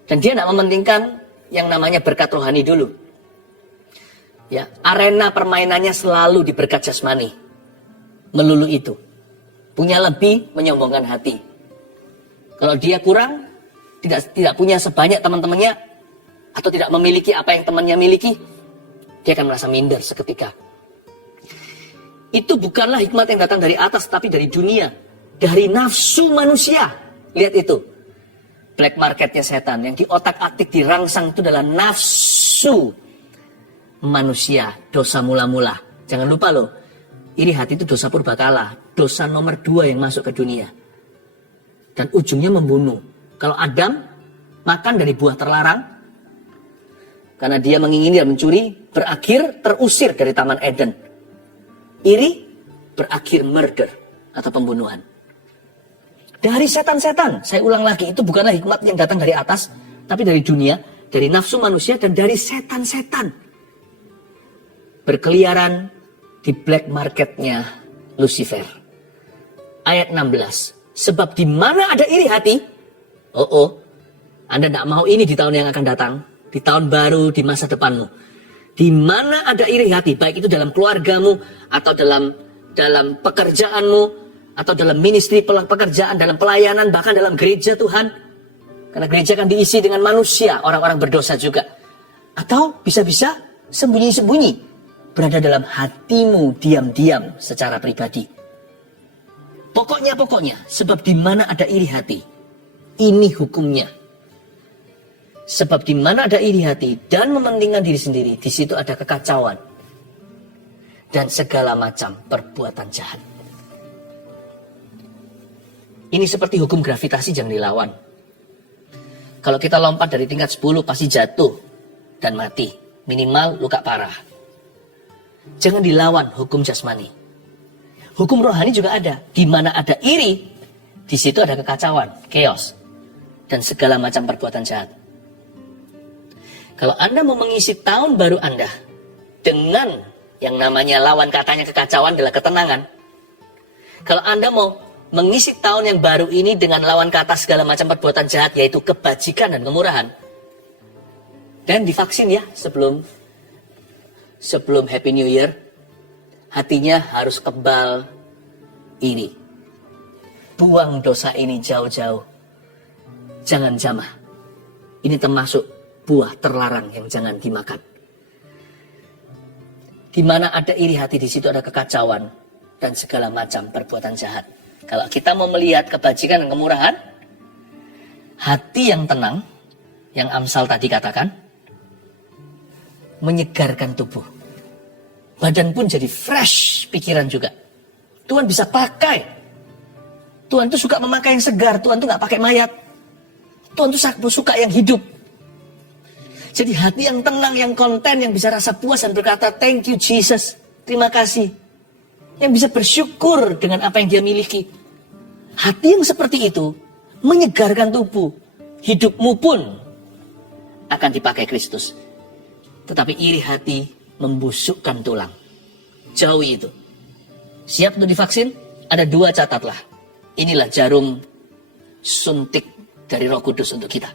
Dan dia tidak mementingkan yang namanya berkat rohani dulu. Ya, arena permainannya selalu di berkat jasmani. Melulu itu. Punya lebih, menyombongkan hati. Kalau dia kurang, tidak punya sebanyak teman-temannya, atau tidak memiliki apa yang temannya miliki, dia akan merasa minder seketika. Itu bukanlah hikmat yang datang dari atas, tapi dari dunia. Dari nafsu manusia. Lihat itu. Black marketnya setan. Yang di otak-atik dirangsang itu adalah nafsu manusia. Dosa mula-mula. Jangan lupa loh. Iri hati itu dosa purbakala. Dosa nomor 2 yang masuk ke dunia. Dan ujungnya membunuh. Kalau Adam makan dari buah terlarang. Karena dia mengingini dan mencuri. Berakhir terusir dari Taman Eden. Iri berakhir murder atau pembunuhan. Dari setan-setan, saya ulang lagi, itu bukanlah hikmat yang datang dari atas, tapi dari dunia, dari nafsu manusia, dan dari setan-setan. Berkeliaran di black marketnya Lucifer. Ayat 16, sebab di mana ada iri hati, Anda tidak mau ini di tahun yang akan datang, di tahun baru, di masa depanmu. Di mana ada iri hati, baik itu dalam keluargamu, atau dalam pekerjaanmu, atau dalam ministry pekerjaan, dalam pelayanan, bahkan dalam gereja Tuhan. Karena gereja kan diisi dengan manusia, orang-orang berdosa juga. Atau bisa-bisa sembunyi-sembunyi, berada dalam hatimu diam-diam secara pribadi. Pokoknya, sebab di mana ada iri hati, ini hukumnya. Sebab di mana ada iri hati dan mementingkan diri sendiri, di situ ada kekacauan dan segala macam perbuatan jahat. Ini seperti hukum gravitasi, jangan dilawan. Kalau kita lompat dari tingkat 10 pasti jatuh dan mati. Minimal luka parah. Jangan dilawan hukum jasmani. Hukum rohani juga ada. Di mana ada iri, di situ ada kekacauan, chaos, dan segala macam perbuatan jahat. Kalau Anda mau mengisi tahun baru Anda dengan yang namanya lawan katanya kekacauan adalah ketenangan. Kalau Anda mau mengisi tahun yang baru ini dengan lawan kata segala macam perbuatan jahat, yaitu kebajikan dan kemurahan. Dan divaksin ya sebelum Happy New Year. Hatinya harus kebal iri. Buang dosa ini jauh-jauh. Jangan jamah. Ini termasuk buah terlarang yang jangan dimakan. Di mana ada iri hati, di situ ada kekacauan dan segala macam perbuatan jahat. Kalau kita mau melihat kebajikan dan kemurahan, hati yang tenang, yang Amsal tadi katakan, menyegarkan tubuh. Badan pun jadi fresh, pikiran juga. Tuhan bisa pakai. Tuhan tuh suka memakai yang segar, Tuhan tuh gak pakai mayat. Tuhan tuh suka yang hidup. Jadi hati yang tenang, yang konten, yang bisa rasa puas dan berkata, thank you Jesus, terima kasih. Yang bisa bersyukur dengan apa yang dia miliki. Hati yang seperti itu menyegarkan tubuh. Hidupmu pun akan dipakai Kristus. Tetapi iri hati membusukkan tulang. Jauhi itu. Siap untuk divaksin? Ada 2 catatlah. Inilah jarum suntik dari Roh Kudus untuk kita.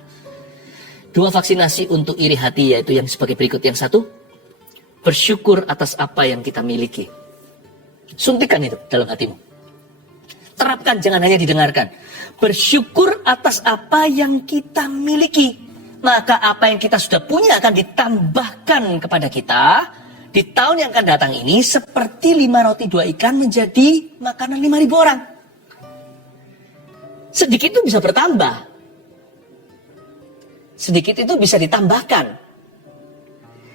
2 vaksinasi untuk iri hati, yaitu yang sebagai berikut. Yang 1, bersyukur atas apa yang kita miliki. Suntikan itu dalam hatimu. Terapkan, jangan hanya didengarkan. Bersyukur atas apa yang kita miliki. Maka apa yang kita sudah punya akan ditambahkan kepada kita di tahun yang akan datang ini, seperti 5 roti 2 ikan menjadi makanan 5.000 orang. Sedikit itu bisa bertambah. Sedikit itu bisa ditambahkan.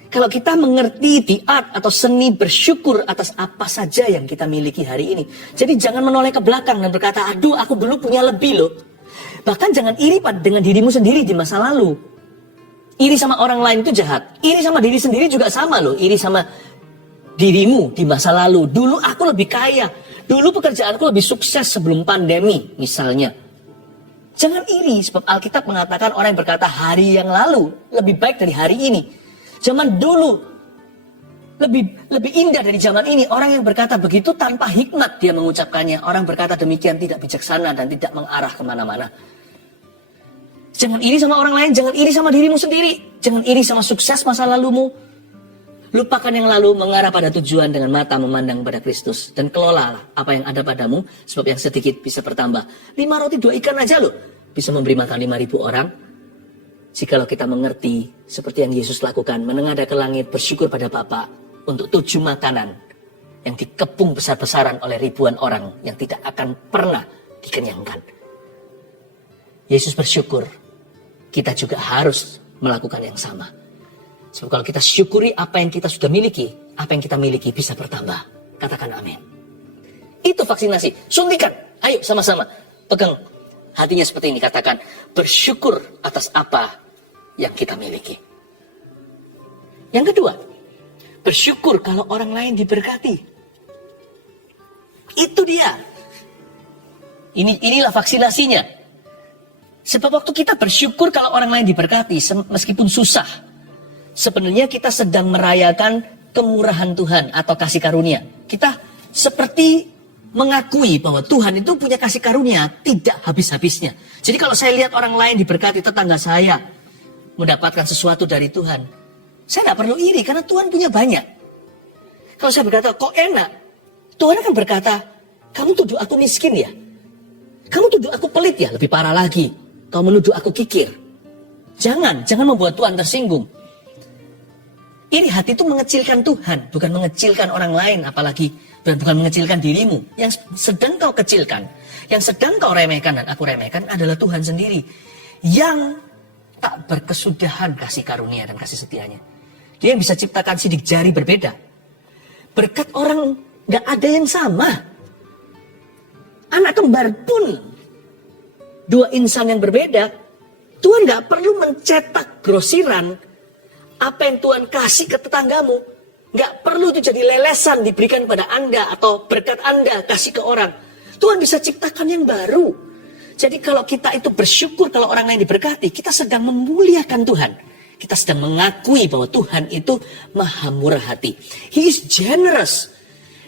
Kalau kita mengerti the art atau seni bersyukur atas apa saja yang kita miliki hari ini. Jadi jangan menoleh ke belakang dan berkata, aduh aku dulu punya lebih loh. Bahkan jangan iri dengan dirimu sendiri di masa lalu. Iri sama orang lain itu jahat. Iri sama diri sendiri juga sama loh. Iri sama dirimu di masa lalu. Dulu aku lebih kaya. Dulu pekerjaanku lebih sukses sebelum pandemi misalnya. Jangan iri, sebab Alkitab mengatakan orang yang berkata hari yang lalu lebih baik dari hari ini. Zaman dulu lebih indah dari zaman ini. Orang yang berkata begitu tanpa hikmat dia mengucapkannya. Orang berkata demikian tidak bijaksana dan tidak mengarah kemana-mana. Jangan iri sama orang lain, jangan iri sama dirimu sendiri. Jangan iri sama sukses masa lalumu. Lupakan yang lalu, mengarah pada tujuan dengan mata memandang pada Kristus. Dan kelolalah apa yang ada padamu, sebab yang sedikit bisa bertambah. 5 roti 2 ikan aja loh, bisa memberi makan 5.000 orang. Jikalau kita mengerti, seperti yang Yesus lakukan, menengadah ke langit, bersyukur pada Bapa untuk 7 makanan yang dikepung besar-besaran oleh ribuan orang yang tidak akan pernah dikenyangkan. Yesus bersyukur, kita juga harus melakukan yang sama. Sebab kalau kita syukuri apa yang kita sudah miliki, apa yang kita miliki bisa bertambah. Katakan amin. Itu vaksinasi. Suntikan. Ayo sama-sama. Pegang hatinya seperti ini. Katakan bersyukur atas apa yang kita miliki. Yang kedua, bersyukur kalau orang lain diberkati. Itu dia. Inilah vaksinasinya. Sebab waktu kita bersyukur kalau orang lain diberkati, meskipun susah, sebenarnya kita sedang merayakan kemurahan Tuhan atau kasih karunia. Kita seperti mengakui bahwa Tuhan itu punya kasih karunia tidak habis-habisnya. Jadi kalau saya lihat orang lain diberkati, tetangga saya mendapatkan sesuatu dari Tuhan, saya tidak perlu iri karena Tuhan punya banyak. Kalau saya berkata, kok enak? Tuhan akan berkata, kamu tuduh aku miskin ya? Kamu tuduh aku pelit ya? Lebih parah lagi, kau menuduh aku kikir. Jangan membuat Tuhan tersinggung. Iri hati itu mengecilkan Tuhan, bukan mengecilkan orang lain, apalagi bukan mengecilkan dirimu. Yang sedang kau kecilkan, yang sedang kau remehkan dan aku remehkan adalah Tuhan sendiri. Yang tak berkesudahan kasih karunia dan kasih setianya. Dia yang bisa ciptakan sidik jari berbeda. Berkat orang gak ada yang sama. Anak kembar pun 2 insan yang berbeda. Tuhan gak perlu mencetak grosiran apa yang Tuhan kasih ke tetanggamu. Gak perlu itu jadi lelesan diberikan kepada Anda atau berkat Anda kasih ke orang. Tuhan bisa ciptakan yang baru. Jadi kalau kita itu bersyukur kalau orang lain diberkati, kita sedang memuliakan Tuhan. Kita sedang mengakui bahwa Tuhan itu maha murah hati. He is generous.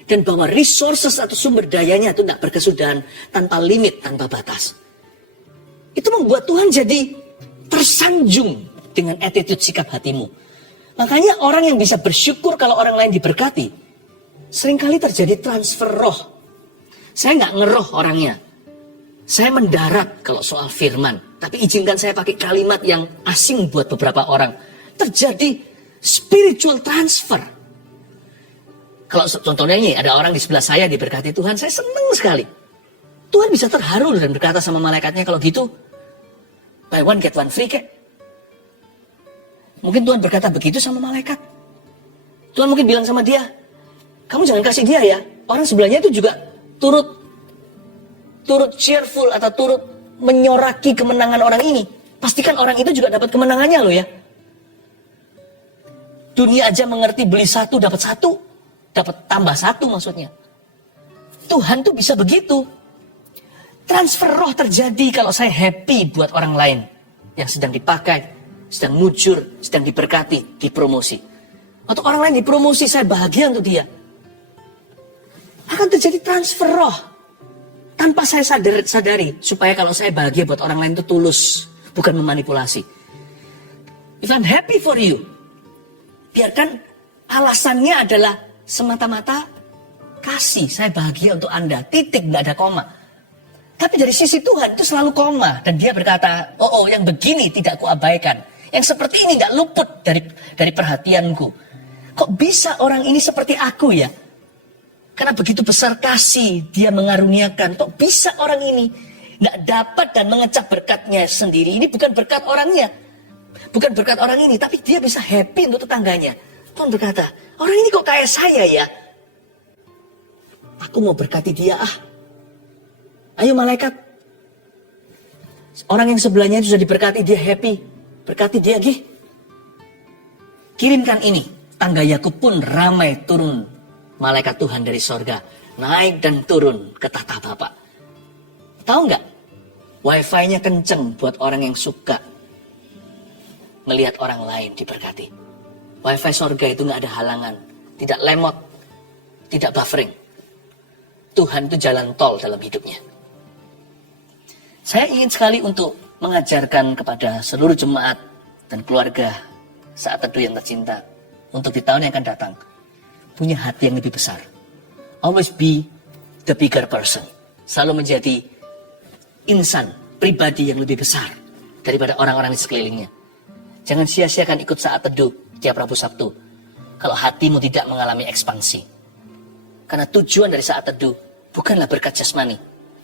Dan bahwa resources atau sumber dayanya itu tidak berkesudahan, tanpa limit, tanpa batas. Itu membuat Tuhan jadi tersanjung dengan attitude sikap hatimu. Makanya orang yang bisa bersyukur kalau orang lain diberkati, seringkali terjadi transfer roh. Saya nggak ngeroh orangnya. Saya mendarat kalau soal firman. Tapi izinkan saya pakai kalimat yang asing buat beberapa orang. Terjadi spiritual transfer. Kalau contohnya ini, ada orang di sebelah saya diberkati Tuhan, saya senang sekali. Tuhan bisa terharu dan berkata sama malaikatnya, kalau gitu, buy one get one free kek. Mungkin Tuhan berkata begitu sama malaikat. Tuhan mungkin bilang sama dia, kamu jangan kasih dia ya. Orang sebelahnya itu juga turut cheerful atau turut menyoraki kemenangan orang ini. Pastikan orang itu juga dapat kemenangannya loh ya. Dunia aja mengerti beli satu dapat satu. Dapat tambah satu maksudnya. Tuhan tuh bisa begitu. Transfer roh terjadi kalau saya happy buat orang lain. Yang sedang dipakai, sedang mujur, sedang diberkati, dipromosi. Atau orang lain dipromosi, saya bahagia untuk dia. Akan terjadi transfer roh. Tanpa saya sadari, supaya kalau saya bahagia buat orang lain itu tulus, bukan memanipulasi. If I'm happy for you, biarkan alasannya adalah semata-mata kasih, saya bahagia untuk Anda, titik, nggak ada koma. Tapi dari sisi Tuhan itu selalu koma, dan dia berkata, oh yang begini tidak kuabaikan, yang seperti ini nggak luput dari perhatianku. Kok bisa orang ini seperti aku ya? Karena begitu besar kasih dia mengaruniakan. Kok bisa orang ini nggak dapat dan mengecap berkatnya sendiri? Ini bukan berkat orangnya. Bukan berkat orang ini. Tapi dia bisa happy untuk tetangganya. Tuhan berkata, orang ini kok kayak saya ya? Aku mau berkati dia Ayo malaikat. Orang yang sebelahnya itu sudah diberkati, dia happy. Berkati dia gih. Kirimkan ini. Tangga Yakub pun ramai turun. Malaikat Tuhan dari sorga naik dan turun ke tahta Bapa. Tahu nggak? Wifi-nya kenceng buat orang yang suka melihat orang lain diberkati. Wifi sorga itu nggak ada halangan, tidak lemot, tidak buffering. Tuhan itu jalan tol dalam hidupnya. Saya ingin sekali untuk mengajarkan kepada seluruh jemaat dan keluarga saat teduh yang tercinta untuk di tahun yang akan datang. Punya hati yang lebih besar. Always be the bigger person. Selalu menjadi insan, pribadi yang lebih besar daripada orang-orang di sekelilingnya. Jangan sia-siakan ikut saat teduh tiap Rabu Sabtu kalau hatimu tidak mengalami ekspansi. Karena tujuan dari saat teduh bukanlah berkat jasmani,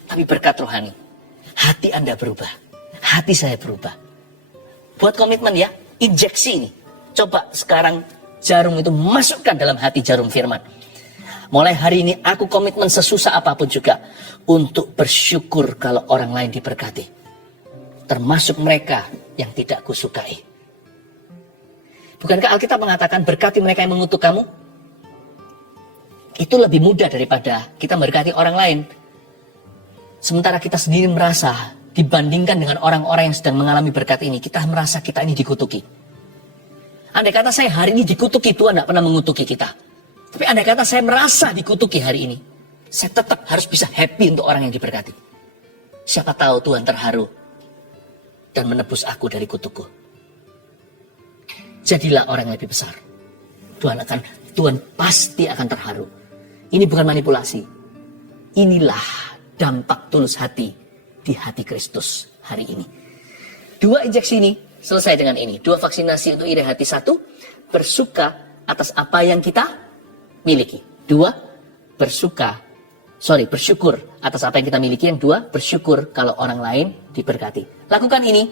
tapi berkat rohani. Hati Anda berubah, hati saya berubah. Buat komitmen ya, injeksi ini. Coba sekarang jarum itu masukkan dalam hati jarum firman. Mulai hari ini aku komitmen sesusah apapun juga untuk bersyukur kalau orang lain diberkati. Termasuk mereka yang tidak kusukai. Bukankah Alkitab mengatakan berkati mereka yang mengutuk kamu? Itu lebih mudah daripada kita memberkati orang lain. Sementara kita sendiri merasa dibandingkan dengan orang-orang yang sedang mengalami berkat ini, kita merasa kita ini dikutuki. Andai kata saya hari ini dikutuki, Tuhan tidak pernah mengutuki kita. Tapi andai kata saya merasa dikutuki hari ini, saya tetap harus bisa happy untuk orang yang diberkati. Siapa tahu Tuhan terharu dan menebus aku dari kutukku. Jadilah orang yang lebih besar. Tuhan pasti akan terharu. Ini bukan manipulasi. Inilah dampak tulus hati di hati Kristus hari ini. 2 injeksi ini selesai dengan ini. 2 vaksinasi untuk iri hati. 1, bersuka atas apa yang kita miliki. 2, bersyukur atas apa yang kita miliki. Yang 2, bersyukur kalau orang lain diberkati. Lakukan ini,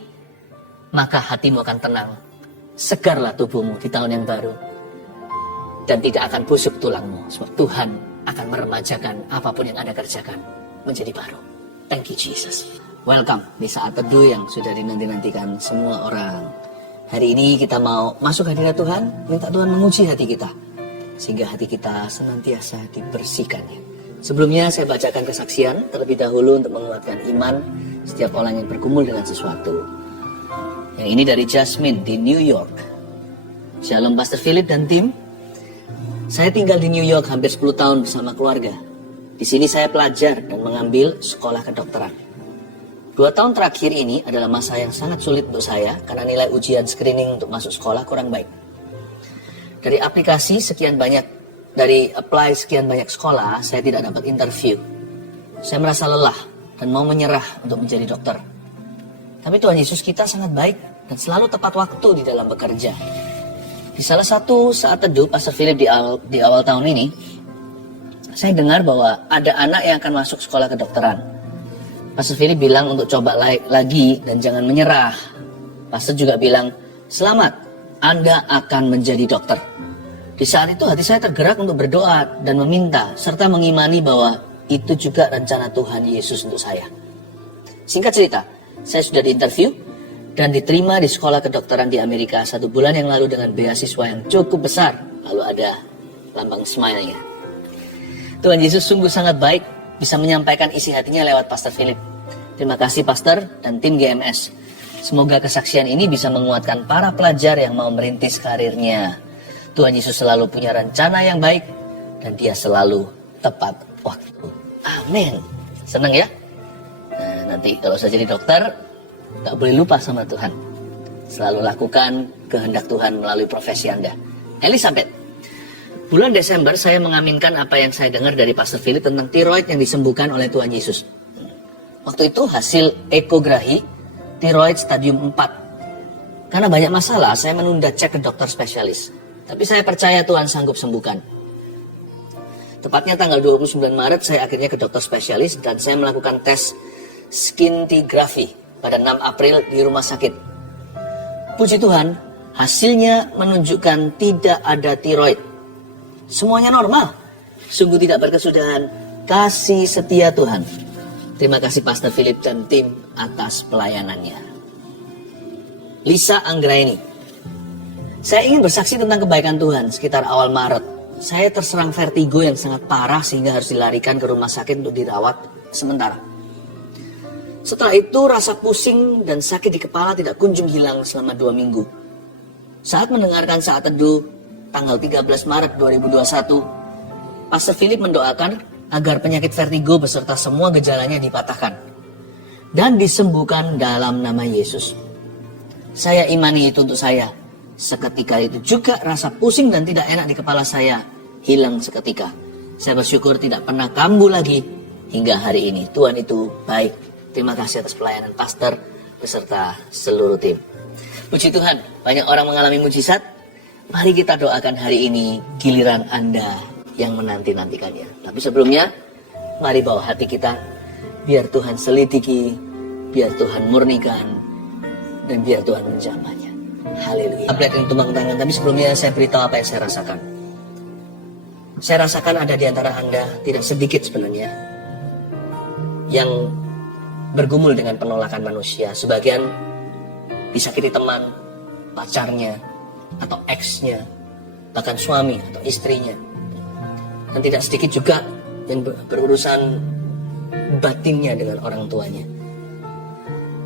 maka hatimu akan tenang. Segarlah tubuhmu di tahun yang baru. Dan tidak akan busuk tulangmu. Sebab Tuhan akan meremajakan apapun yang Anda kerjakan menjadi baru. Thank you Jesus. Welcome di saat teduh yang sudah dinanti-nantikan semua orang. Hari ini kita mau masuk hadirat Tuhan, minta Tuhan menguji hati kita. Sehingga hati kita senantiasa dibersihkannya. Sebelumnya saya bacakan kesaksian terlebih dahulu untuk menguatkan iman setiap orang yang bergumul dengan sesuatu. Yang ini dari Jasmine di New York. Shalom Pastor Philip dan tim. Saya tinggal di New York hampir 10 tahun bersama keluarga. Di sini saya pelajar dan mengambil sekolah kedokteran. 2 tahun terakhir ini adalah masa yang sangat sulit untuk saya karena nilai ujian screening untuk masuk sekolah kurang baik. Dari apply sekian banyak sekolah, saya tidak dapat interview. Saya merasa lelah dan mau menyerah untuk menjadi dokter. Tapi Tuhan Yesus kita sangat baik dan selalu tepat waktu di dalam bekerja. Di salah satu saat teduh Pastor Philip di awal tahun ini, saya dengar bahwa ada anak yang akan masuk sekolah kedokteran. Pastor Philip bilang untuk coba lagi dan jangan menyerah. Pastor juga bilang, selamat, Anda akan menjadi dokter. Di saat itu hati saya tergerak untuk berdoa dan meminta, serta mengimani bahwa itu juga rencana Tuhan Yesus untuk saya. Singkat cerita, saya sudah diinterview dan diterima di sekolah kedokteran di Amerika 1 bulan yang lalu dengan beasiswa yang cukup besar. Lalu ada lambang smile-nya. Tuhan Yesus sungguh sangat baik, bisa menyampaikan isi hatinya lewat Pastor Philip. Terima kasih Pastor dan tim GMS. Semoga kesaksian ini bisa menguatkan para pelajar yang mau merintis karirnya. Tuhan Yesus selalu punya rencana yang baik dan Dia selalu tepat waktu. Amin. Senang ya? Nah, nanti kalau saya jadi dokter, gak boleh lupa sama Tuhan. Selalu lakukan kehendak Tuhan melalui profesi Anda. Elizabeth, bulan Desember saya mengaminkan apa yang saya dengar dari Pastor Philip tentang tiroid yang disembuhkan oleh Tuhan Yesus. Waktu itu hasil ekografi tiroid stadium 4. Karena banyak masalah, saya menunda cek ke dokter spesialis. Tapi saya percaya Tuhan sanggup sembuhkan. Tepatnya tanggal 29 Maret saya akhirnya ke dokter spesialis dan saya melakukan tes scintigraphy pada 6 April di rumah sakit. Puji Tuhan, hasilnya menunjukkan tidak ada tiroid. Semuanya normal. Sungguh tidak berkesudahan. Kasih setia Tuhan. Terima kasih Pastor Philip dan tim atas pelayanannya. Lisa Anggraini. Saya ingin bersaksi tentang kebaikan Tuhan. Sekitar awal Maret, saya terserang vertigo yang sangat parah sehingga harus dilarikan ke rumah sakit untuk dirawat sementara. Setelah itu rasa pusing dan sakit di kepala tidak kunjung hilang selama 2 minggu. Saat mendengarkan saat teduh tanggal 13 Maret 2021, Pastor Philip mendoakan agar penyakit vertigo beserta semua gejalanya dipatahkan dan disembuhkan dalam nama Yesus. Saya imani itu untuk saya. Seketika itu juga rasa pusing dan tidak enak di kepala saya hilang seketika. Saya bersyukur tidak pernah kambuh lagi hingga hari ini. Tuhan itu baik. Terima kasih atas pelayanan pastor beserta seluruh tim. Puji Tuhan, banyak orang mengalami mujizat. Mari kita doakan hari ini giliran Anda yang menanti-nantikannya. Tapi sebelumnya, mari bawa hati kita. Biar Tuhan selidiki, biar Tuhan murnikan, dan biar Tuhan menjamahnya. Haleluya. Tablet yang tumbang tangan, tapi sebelumnya saya beritahu apa yang saya rasakan. Saya rasakan ada di antara Anda, tidak sedikit sebenarnya, yang bergumul dengan penolakan manusia. Sebagian disakiti teman, pacarnya, atau ex-nya, bahkan suami atau istrinya. Dan tidak sedikit juga yang berurusan batinnya dengan orang tuanya.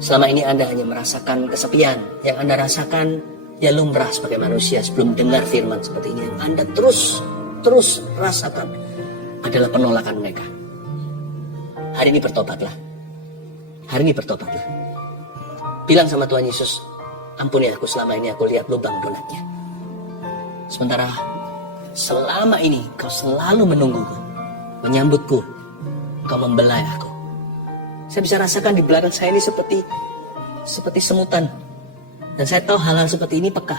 Selama ini Anda hanya merasakan kesepian. Yang Anda rasakan ya lumrah sebagai manusia sebelum dengar firman seperti ini. Yang Anda terus rasakan adalah penolakan mereka. Hari ini bertobatlah. Hari ini bertobatlah. Bilang sama Tuhan Yesus, ampuni aku, selama ini aku lihat lubang donatnya. Sementara selama ini kau selalu menungguku, menyambutku, kau membelai aku. Saya bisa rasakan di belakang saya ini seperti semutan. Dan saya tahu hal-hal seperti ini peka.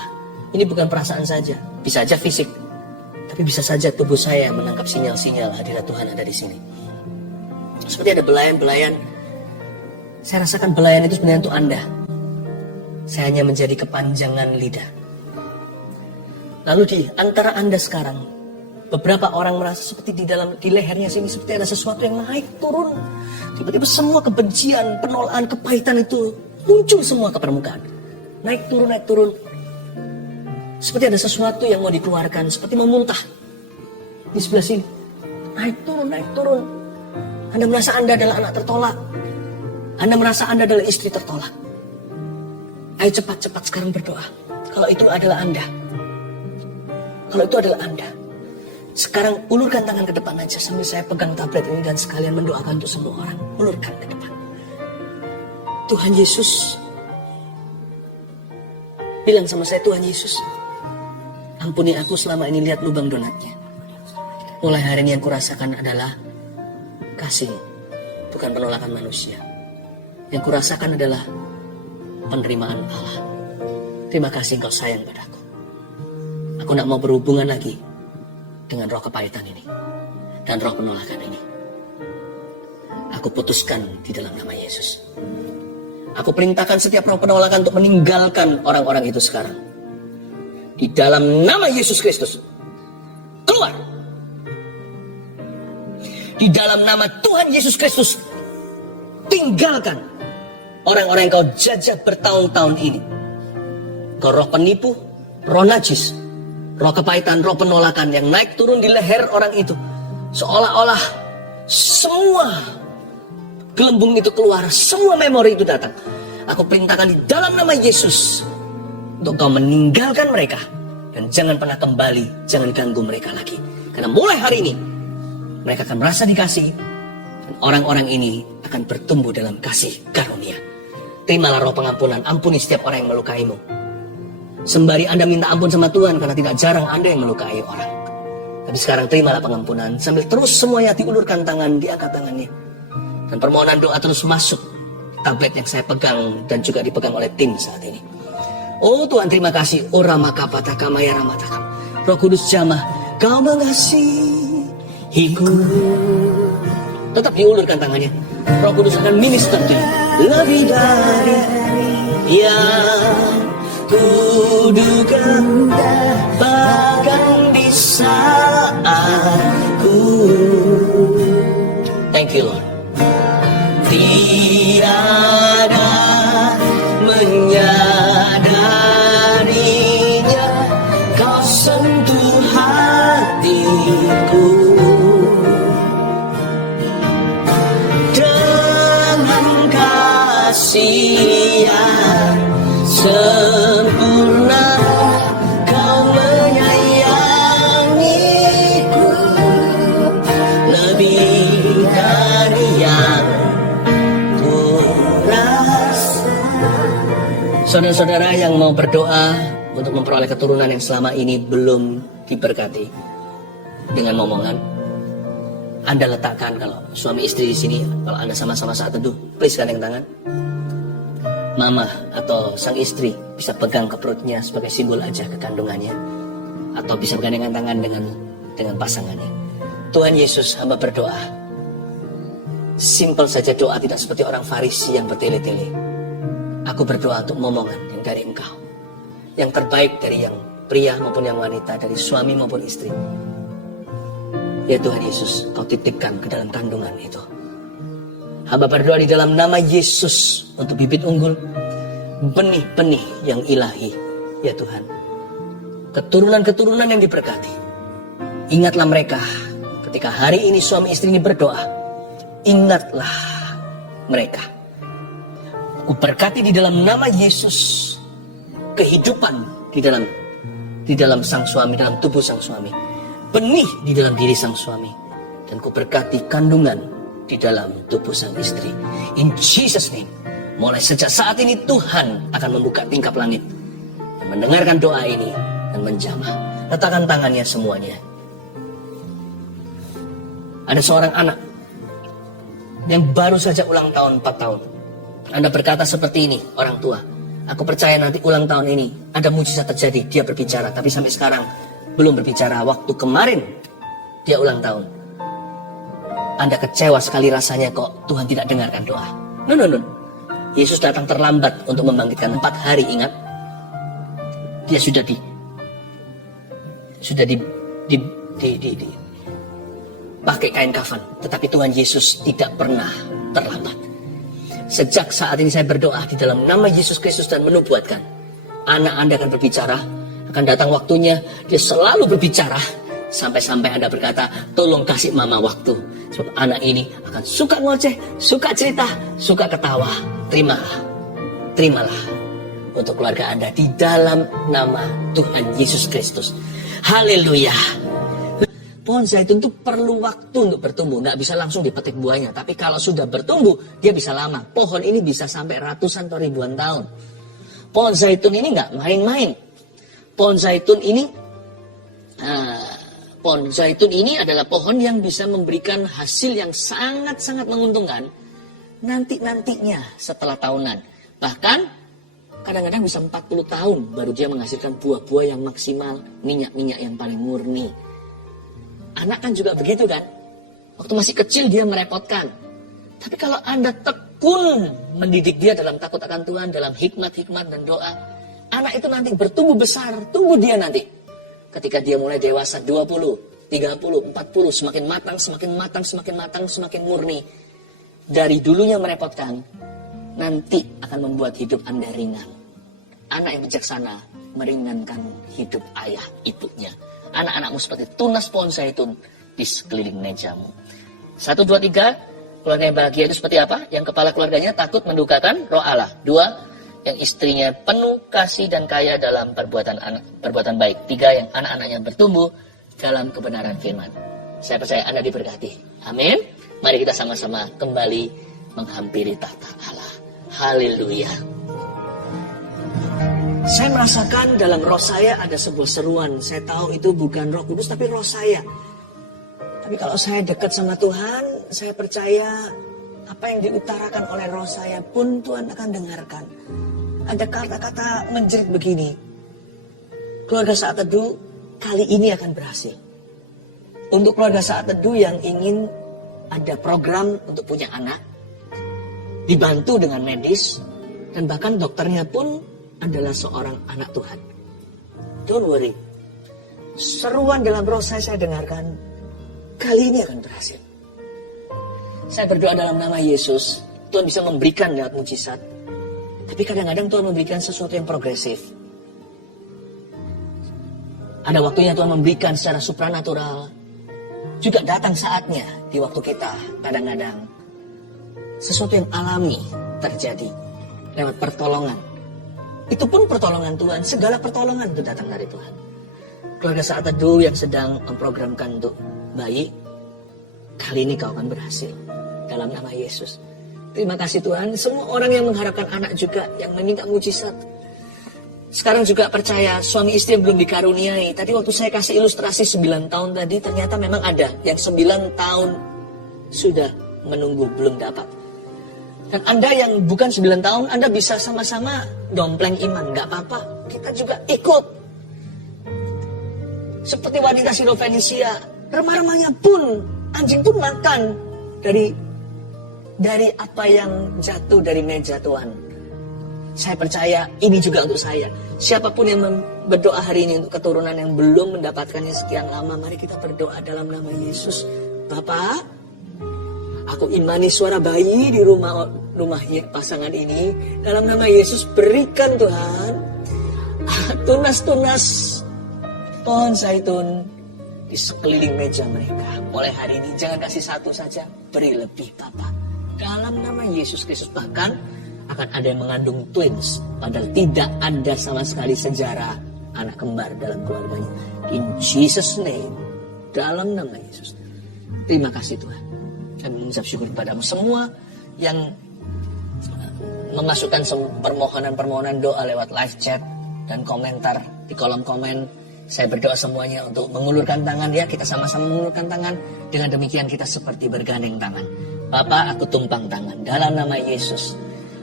Ini bukan perasaan saja, bisa saja fisik. Tapi bisa saja tubuh saya menangkap sinyal-sinyal hadirat Tuhan ada di sini. Seperti ada belayan-belayan. Saya rasakan belayan itu sebenarnya untuk Anda. Saya hanya menjadi kepanjangan lidah. Lalu di antara Anda sekarang, beberapa orang merasa seperti di lehernya sini seperti ada sesuatu yang naik turun. Tiba-tiba semua kebencian, penolakan, kepahitan itu muncul semua ke permukaan. Naik turun. Seperti ada sesuatu yang mau dikeluarkan, seperti mau muntah. Di sebelah sini. Naik turun. Anda merasa Anda adalah anak tertolak. Anda merasa Anda adalah istri tertolak. Ayo cepat-cepat sekarang berdoa. Kalau itu adalah Anda. Sekarang ulurkan tangan ke depan aja sambil saya pegang tablet ini dan sekalian mendoakan untuk semua orang. Ulurkan ke depan. Tuhan Yesus. Bilang sama saya, Tuhan Yesus, ampuni aku selama ini lihat lubang donatnya. Mulai hari ini yang kurasakan adalah kasih, bukan penolakan manusia. Yang kurasakan adalah penerimaan Allah. Terima kasih Engkau sayang padaku. Aku tidak mau berhubungan lagi dengan roh kepahitan ini dan roh penolakan ini. Aku putuskan di dalam nama Yesus. Aku perintahkan setiap roh penolakan untuk meninggalkan orang-orang itu sekarang. Di dalam nama Yesus Kristus. Keluar. Di dalam nama Tuhan Yesus Kristus. Tinggalkan orang-orang yang kau jajah bertahun-tahun ini. Kau roh penipu, roh najis, roh kepahitan, roh penolakan yang naik turun di leher orang itu. Seolah-olah semua gelembung itu keluar, semua memori itu datang. Aku perintahkan di dalam nama Yesus untuk kau meninggalkan mereka. Dan jangan pernah kembali, jangan ganggu mereka lagi. Karena mulai hari ini, mereka akan merasa dikasihi. Dan orang-orang ini akan bertumbuh dalam kasih karunia. Terimalah roh pengampunan, ampuni setiap orang yang melukaimu. Sembari Anda minta ampun sama Tuhan, karena tidak jarang Anda yang melukai orang. Tapi sekarang terimalah pengampunan, sambil terus semuanya diulurkan tangan, diangkat tangannya. Dan permohonan doa terus masuk tablet yang saya pegang dan juga dipegang oleh tim saat ini. Oh Tuhan, terima kasih. Oh Ramakapataka Maya Ramataka. Roh Kudus jamah, kau mengasihiku. Tetap diulurkan tangannya. Roh Kudus akan minister to you. Lebih dari yang kuduga, bahkan di saat ku. Thank you Lord. Tiada menyadarinya, kau sentuh hatiku dengan kasih yang sempurna. Kau menyayangiku lebih dari yang saudara-saudara yang mau berdoa untuk memperoleh keturunan yang selama ini belum diberkati dengan momongan, Anda letakkan, kalau suami istri di sini, kalau Anda sama-sama saat teduh, please gandeng tangan. Mama atau sang istri bisa pegang ke perutnya sebagai simbol aja kekandungannya, atau bisa bergandengan tangan dengan pasangannya. Tuhan Yesus, hamba berdoa. Simpel saja doa, tidak seperti orang Farisi yang bertele-tele. Aku berdoa untuk momongan yang dari Engkau, yang terbaik dari yang pria maupun yang wanita, dari suami maupun istri. Ya Tuhan Yesus, Kau titipkan ke dalam kandungan itu. Hamba berdoa di dalam nama Yesus untuk bibit unggul, benih-benih yang ilahi. Ya Tuhan, keturunan-keturunan yang diberkati. Ingatlah mereka ketika hari ini suami istri ini berdoa. Ingatlah mereka. Ku berkati di dalam nama Yesus kehidupan di dalam sang suami, dalam tubuh sang suami, benih di dalam diri sang suami, dan ku berkati kandungan di dalam tubuh sang istri. In Jesus name, mulai sejak saat ini Tuhan akan membuka tingkap langit dan mendengarkan doa ini dan menjamah. Letakkan tangannya semuanya. Ada seorang anak yang baru saja ulang tahun 4 tahun. Anda berkata seperti ini, orang tua. Aku percaya nanti ulang tahun ini ada mujizat terjadi. Dia berbicara, tapi sampai sekarang belum berbicara. Waktu kemarin dia ulang tahun, Anda kecewa sekali rasanya kok Tuhan tidak dengarkan doa. No. Yesus datang terlambat untuk membangkitkan 4 hari, ingat. Dia sudah pakai kain kafan, tetapi Tuhan Yesus tidak pernah terlambat. Sejak saat ini saya berdoa di dalam nama Yesus Kristus dan menubuatkan, anak Anda akan berbicara, akan datang waktunya, dia selalu berbicara, sampai-sampai Anda berkata, tolong kasih mama waktu, sebab anak ini akan suka ngoceh, suka cerita, suka ketawa. Terimalah untuk keluarga Anda di dalam nama Tuhan Yesus Kristus. Haleluya. Pohon zaitun itu perlu waktu untuk bertumbuh. Nggak bisa langsung dipetik buahnya. Tapi kalau sudah bertumbuh, dia bisa lama. Pohon ini bisa sampai ratusan atau ribuan tahun. Pohon zaitun ini nggak main-main. Pohon zaitun ini adalah pohon yang bisa memberikan hasil yang sangat-sangat menguntungkan nantinya setelah tahunan. Bahkan kadang-kadang bisa 40 tahun baru dia menghasilkan buah-buah yang maksimal, minyak-minyak yang paling murni. Anak kan juga begitu kan? Waktu masih kecil dia merepotkan. Tapi kalau Anda tekun mendidik dia dalam takut akan Tuhan, dalam hikmat-hikmat dan doa, anak itu nanti bertumbuh besar, tumbuh dia nanti. Ketika dia mulai dewasa 20, 30, 40, semakin matang, semakin matang, semakin matang, semakin murni. Dari dulunya merepotkan, nanti akan membuat hidup Anda ringan. Anak yang bijaksana meringankan hidup ayah ibunya. Anak-anakmu seperti tunas pohon zaitun di sekeliling mejamu. 1, 2, 3, keluarga yang bahagia itu seperti apa? Yang kepala keluarganya takut mendukakan roh Allah. 2, yang istrinya penuh kasih dan kaya dalam perbuatan baik. 3, yang anak-anaknya bertumbuh dalam kebenaran firman. Saya percaya Anda diberkati. Amin. Mari kita sama-sama kembali menghampiri tahta Allah. Haleluya. Saya merasakan dalam roh saya ada sebuah seruan. Saya tahu itu bukan Roh Kudus tapi roh saya. Tapi kalau saya dekat sama Tuhan, saya percaya apa yang diutarakan oleh roh saya pun Tuhan akan dengarkan. Ada kata-kata menjerit begini. Keluarga Saat Teduh kali ini akan berhasil. Untuk keluarga Saat Teduh yang ingin ada program untuk punya anak, dibantu dengan medis, dan bahkan dokternya pun adalah seorang anak Tuhan. Don't worry. Seruan dalam roh saya dengarkan, kali ini akan berhasil. Saya berdoa dalam nama Yesus, Tuhan bisa memberikan lewat mujizat. Tapi kadang-kadang Tuhan memberikan sesuatu yang progresif. Ada waktunya Tuhan memberikan secara supranatural. Juga datang saatnya di waktu kita kadang-kadang sesuatu yang alami terjadi lewat pertolongan. Itu pun pertolongan Tuhan, segala pertolongan itu datang dari Tuhan. Keluarga Saat Teduh yang sedang memprogramkan untuk bayi, kali ini kau akan berhasil dalam nama Yesus. Terima kasih Tuhan. Semua orang yang mengharapkan anak juga, yang meminta mujizat, sekarang juga percaya suami istri yang belum dikaruniai. Tadi waktu saya kasih ilustrasi 9 tahun tadi, ternyata memang ada yang 9 tahun sudah menunggu belum dapat. Dan Anda yang bukan 9 tahun, Anda bisa sama-sama dompleng iman, gak apa-apa. Kita juga ikut. Seperti wanita Sirofenisia, remah-remahnya pun, anjing pun makan dari apa yang jatuh dari meja Tuhan. Saya percaya ini juga untuk saya. Siapapun yang berdoa hari ini untuk keturunan yang belum mendapatkannya sekian lama, mari kita berdoa dalam nama Yesus. Bapak, aku imani suara bayi di rumah pasangan ini. Dalam nama Yesus berikan Tuhan tunas-tunas pohon zaitun di sekeliling meja mereka. Mulai hari ini jangan kasih satu saja, beri lebih Bapak. Dalam nama Yesus Kristus, bahkan akan ada yang mengandung twins, padahal tidak ada sama sekali sejarah anak kembar dalam keluarganya. In Jesus name, dalam nama Yesus. Terima kasih Tuhan. Kami mengucap syukur kepadamu semua yang memasukkan permohonan-permohonan doa lewat live chat dan komentar di kolom komen. Saya berdoa semuanya untuk mengulurkan tangan ya. Kita sama-sama mengulurkan tangan. Dengan demikian kita seperti bergandeng tangan. Bapak, aku tumpang tangan dalam nama Yesus.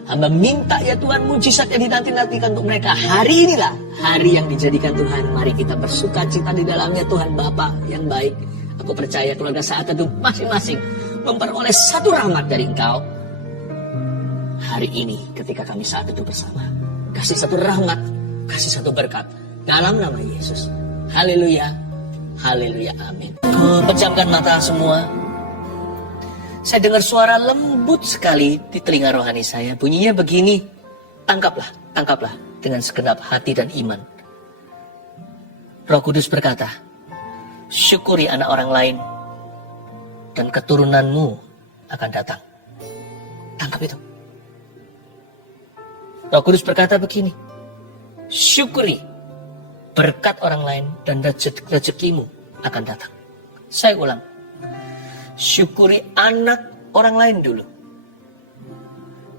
Hamba minta ya Tuhan mujizat yang dinanti-nantikan untuk mereka. Hari inilah hari yang dijadikan Tuhan. Mari kita bersuka cita di dalamnya Tuhan Bapa yang baik. Aku percaya keluarga Saat Teduh masing-masing memperoleh satu rahmat dari Engkau. Hari ini ketika kami Saat Teduh bersama. Kasih satu rahmat, kasih satu berkat. Dalam nama Yesus. Haleluya. Haleluya. Amin. Pejamkan mata semua. Saya dengar suara lembut sekali di telinga rohani saya. Bunyinya begini. Tangkaplah dengan segenap hati dan iman. Roh Kudus berkata, syukuri anak orang lain dan keturunanmu akan datang. Tangkap itu. Roh Kudus berkata begini, syukuri berkat orang lain dan rezekimu akan datang. Saya ulang. Syukuri anak orang lain dulu.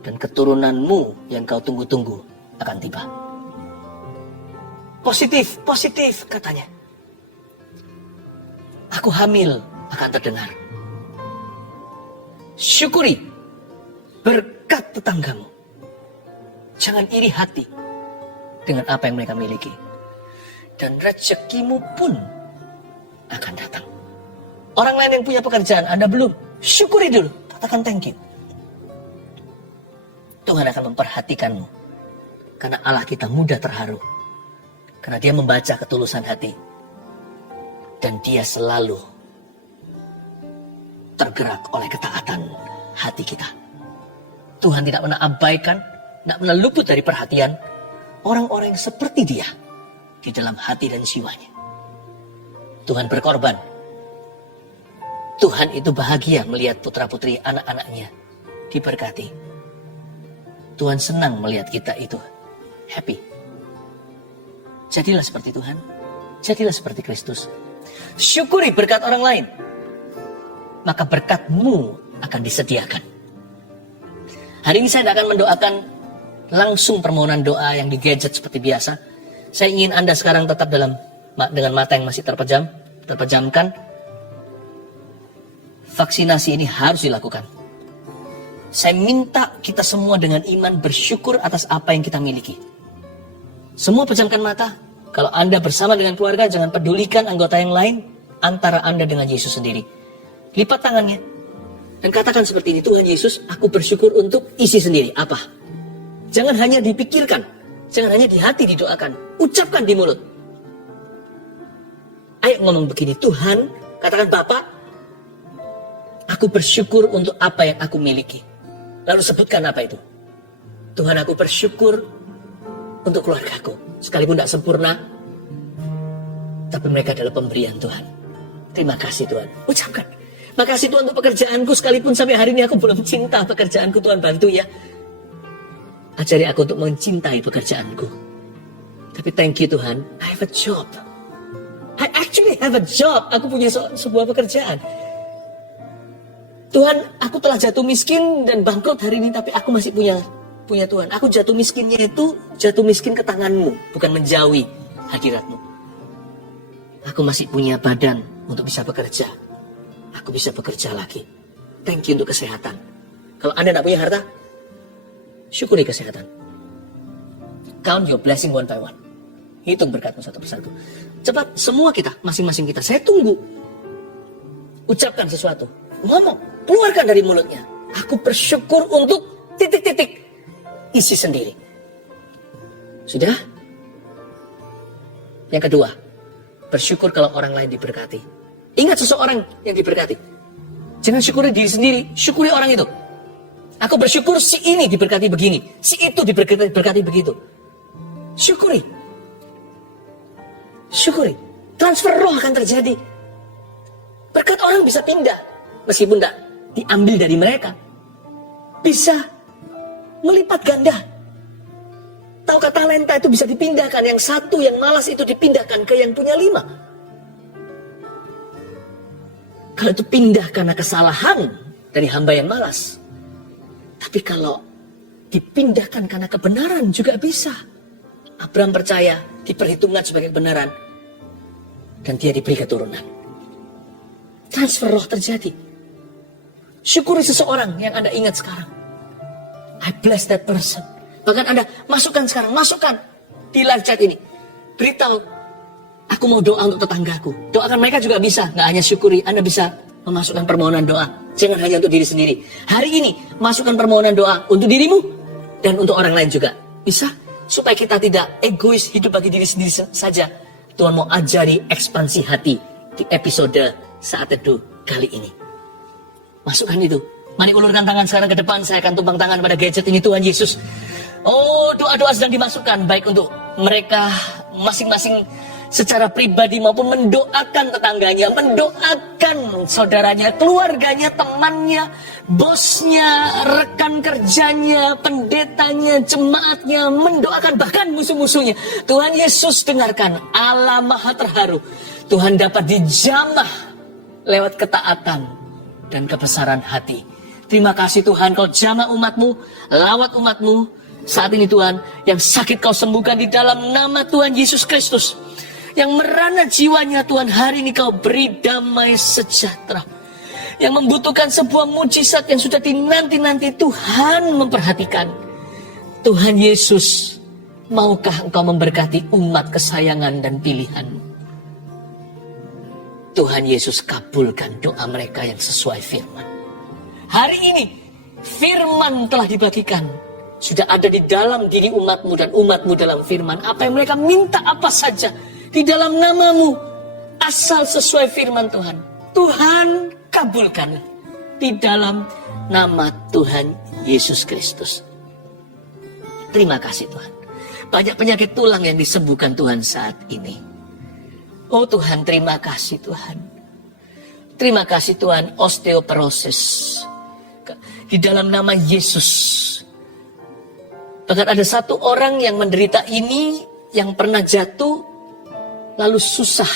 Dan keturunanmu yang kau tunggu-tunggu akan tiba. Positif katanya. Aku hamil akan terdengar. Syukuri berkat tetanggamu. Jangan iri hati. dengan apa yang mereka miliki. Dan rezekimu pun akan datang. Orang lain yang punya pekerjaan, Anda belum, syukuri dulu, katakan thank you. Tuhan akan memperhatikanmu. Karena Allah kita mudah terharu. Karena dia membaca ketulusan hati. Dan dia selalu tergerak oleh ketaatan hati kita. Tuhan tidak pernah abaikan, tidak pernah luput dari perhatian orang-orang yang seperti dia di dalam hati dan jiwanya. Tuhan berkorban. Tuhan itu bahagia melihat putra-putri anak-anaknya diberkati. Tuhan senang melihat kita itu happy. Jadilah seperti Tuhan. Jadilah seperti Kristus. Syukuri berkat orang lain. Maka berkatmu akan disediakan. Hari ini saya tidak akan mendoakan langsung permohonan doa yang di gadget seperti biasa. Saya ingin Anda sekarang tetap dengan mata yang masih terpejamkan. Vaksinasi ini harus dilakukan. Saya minta kita semua dengan iman bersyukur atas apa yang kita miliki. Semua pejamkan mata. Kalau Anda bersama dengan keluarga, jangan pedulikan anggota yang lain. Antara Anda dengan Yesus sendiri. Lipat tangannya. Dan katakan seperti ini, Tuhan Yesus, aku bersyukur untuk isi sendiri. Apa? Jangan hanya dipikirkan. Jangan hanya di hati didoakan. Ucapkan di mulut. Ayo ngomong begini, Tuhan, katakan Bapa, aku bersyukur untuk apa yang aku miliki. Lalu sebutkan apa itu. Tuhan, aku bersyukur untuk keluargaku. Sekalipun tidak sempurna, tapi mereka adalah pemberian Tuhan. Terima kasih Tuhan. Ucapkan. Makasih Tuhan untuk pekerjaanku. Sekalipun sampai hari ini aku belum cinta pekerjaanku. Tuhan bantu ya. Ajari aku untuk mencintai pekerjaanku. Tapi thank you Tuhan. I have a job. I actually have a job. Aku punya sebuah pekerjaan. Tuhan, aku telah jatuh miskin dan bangkrut hari ini, tapi aku masih punya Tuhan. Aku jatuh miskinnya itu jatuh miskin ke tangan-Mu, bukan menjauhi hadirat-Mu. Aku masih punya badan untuk bisa bekerja. Aku bisa bekerja lagi. Thank you untuk kesehatan. Kalau Anda tidak punya harta, syukuri kesehatan. Count your blessing one by one. Hitung berkatmu satu persatu. Cepat, semua kita, masing-masing kita. Saya tunggu. Ucapkan sesuatu. Ngomong, keluarkan dari mulutnya. Aku bersyukur untuk titik-titik. Isi sendiri. Sudah? Yang kedua, bersyukur kalau orang lain diberkati. Ingat seseorang yang diberkati. Jangan syukuri diri sendiri, syukuri orang itu. Aku bersyukur si ini diberkati begini, si itu diberkati begitu. Syukuri. Syukuri. Transfer roh akan terjadi. Berkat orang bisa pindah. Meskipun tidak diambil dari mereka. Bisa melipat ganda. Tahukah talenta itu bisa dipindahkan. Yang satu yang malas itu dipindahkan ke yang punya 5. Kalau itu pindah karena kesalahan dari hamba yang malas. Tapi kalau dipindahkan karena kebenaran juga bisa. Abraham percaya diperhitungkan sebagai kebenaran. Dan dia diberi keturunan. Transfer roh terjadi. Syukuri seseorang yang Anda ingat sekarang. I bless that person. Bahkan Anda masukkan sekarang, masukkan di live chat ini. Beritahu, aku mau doa untuk tetanggaku. Doakan mereka juga bisa, nggak hanya syukuri. Anda bisa memasukkan permohonan doa. Jangan hanya untuk diri sendiri. Hari ini, masukkan permohonan doa untuk dirimu dan untuk orang lain juga. Bisa? Supaya kita tidak egois hidup bagi diri sendiri saja. Tuhan mau ajari ekspansi hati di episode Saat Teduh kali ini. Masukkan itu. Mari ulurkan tangan sekarang ke depan. Saya akan tumpang tangan pada gadget ini, Tuhan Yesus. Oh, doa-doa sedang dimasukkan. Baik untuk mereka masing-masing secara pribadi maupun mendoakan tetangganya, mendoakan saudaranya, keluarganya, temannya, bosnya, rekan kerjanya, pendetanya, jemaatnya, mendoakan bahkan musuh-musuhnya. Tuhan Yesus dengarkan. Allah Maha Terharu. Tuhan dapat dijamah lewat ketaatan dan kebesaran hati. Terima kasih Tuhan, kau jamah umatmu, lawat umatmu. Saat ini Tuhan, yang sakit kau sembuhkan di dalam nama Tuhan Yesus Kristus. Yang merana jiwanya Tuhan, hari ini kau beri damai sejahtera. Yang membutuhkan sebuah mujizat yang sudah dinanti-nanti, Tuhan memperhatikan. Tuhan Yesus Maukah Engkau memberkati umat kesayangan dan pilihan-Mu? Tuhan Yesus, kabulkan doa mereka yang sesuai firman. Hari ini firman telah dibagikan. Sudah ada di dalam diri umat-Mu dan umat-Mu dalam firman. Apa yang mereka minta, apa saja di dalam nama-Mu, asal sesuai firman Tuhan. Tuhan kabulkan di dalam nama Tuhan Yesus Kristus. Terima kasih Tuhan. Banyak penyakit tulang yang disembuhkan Tuhan saat ini. Oh Tuhan, terima kasih Tuhan. Terima kasih Tuhan, osteoporosis. Di dalam nama Yesus. Bahkan ada satu orang yang menderita ini, yang pernah jatuh, lalu susah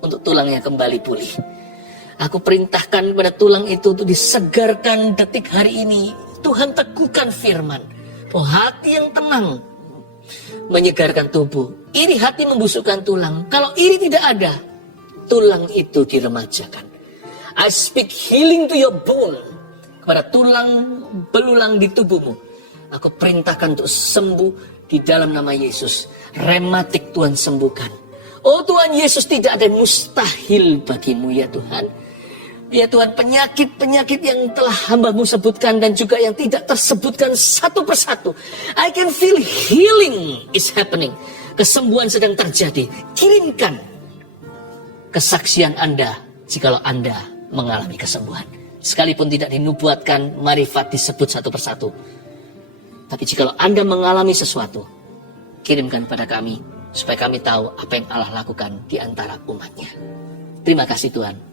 untuk tulangnya kembali pulih. Aku perintahkan pada tulang itu untuk disegarkan detik hari ini. Tuhan teguhkan firman. Oh, hati yang tenang menyegarkan tubuh. Iri hati membusukkan tulang. Kalau iri tidak ada, tulang itu diremajakan. I speak healing to your bone. Kepada tulang belulang di tubuhmu. Aku perintahkan untuk sembuh di dalam nama Yesus. Rematik Tuhan sembuhkan. Oh Tuhan Yesus, tidak ada yang mustahil bagimu ya Tuhan. Ya Tuhan, penyakit-penyakit yang telah hamba-Mu sebutkan dan juga yang tidak tersebutkan satu persatu. I can feel healing is happening. Kesembuhan sedang terjadi. Kirimkan kesaksian Anda jikalau Anda mengalami kesembuhan. Sekalipun tidak dinubuatkan, marifat disebut satu persatu. Tapi jikalau Anda mengalami sesuatu, kirimkan pada kami, supaya kami tahu apa yang Allah lakukan di antara umat-Nya. Terima kasih Tuhan.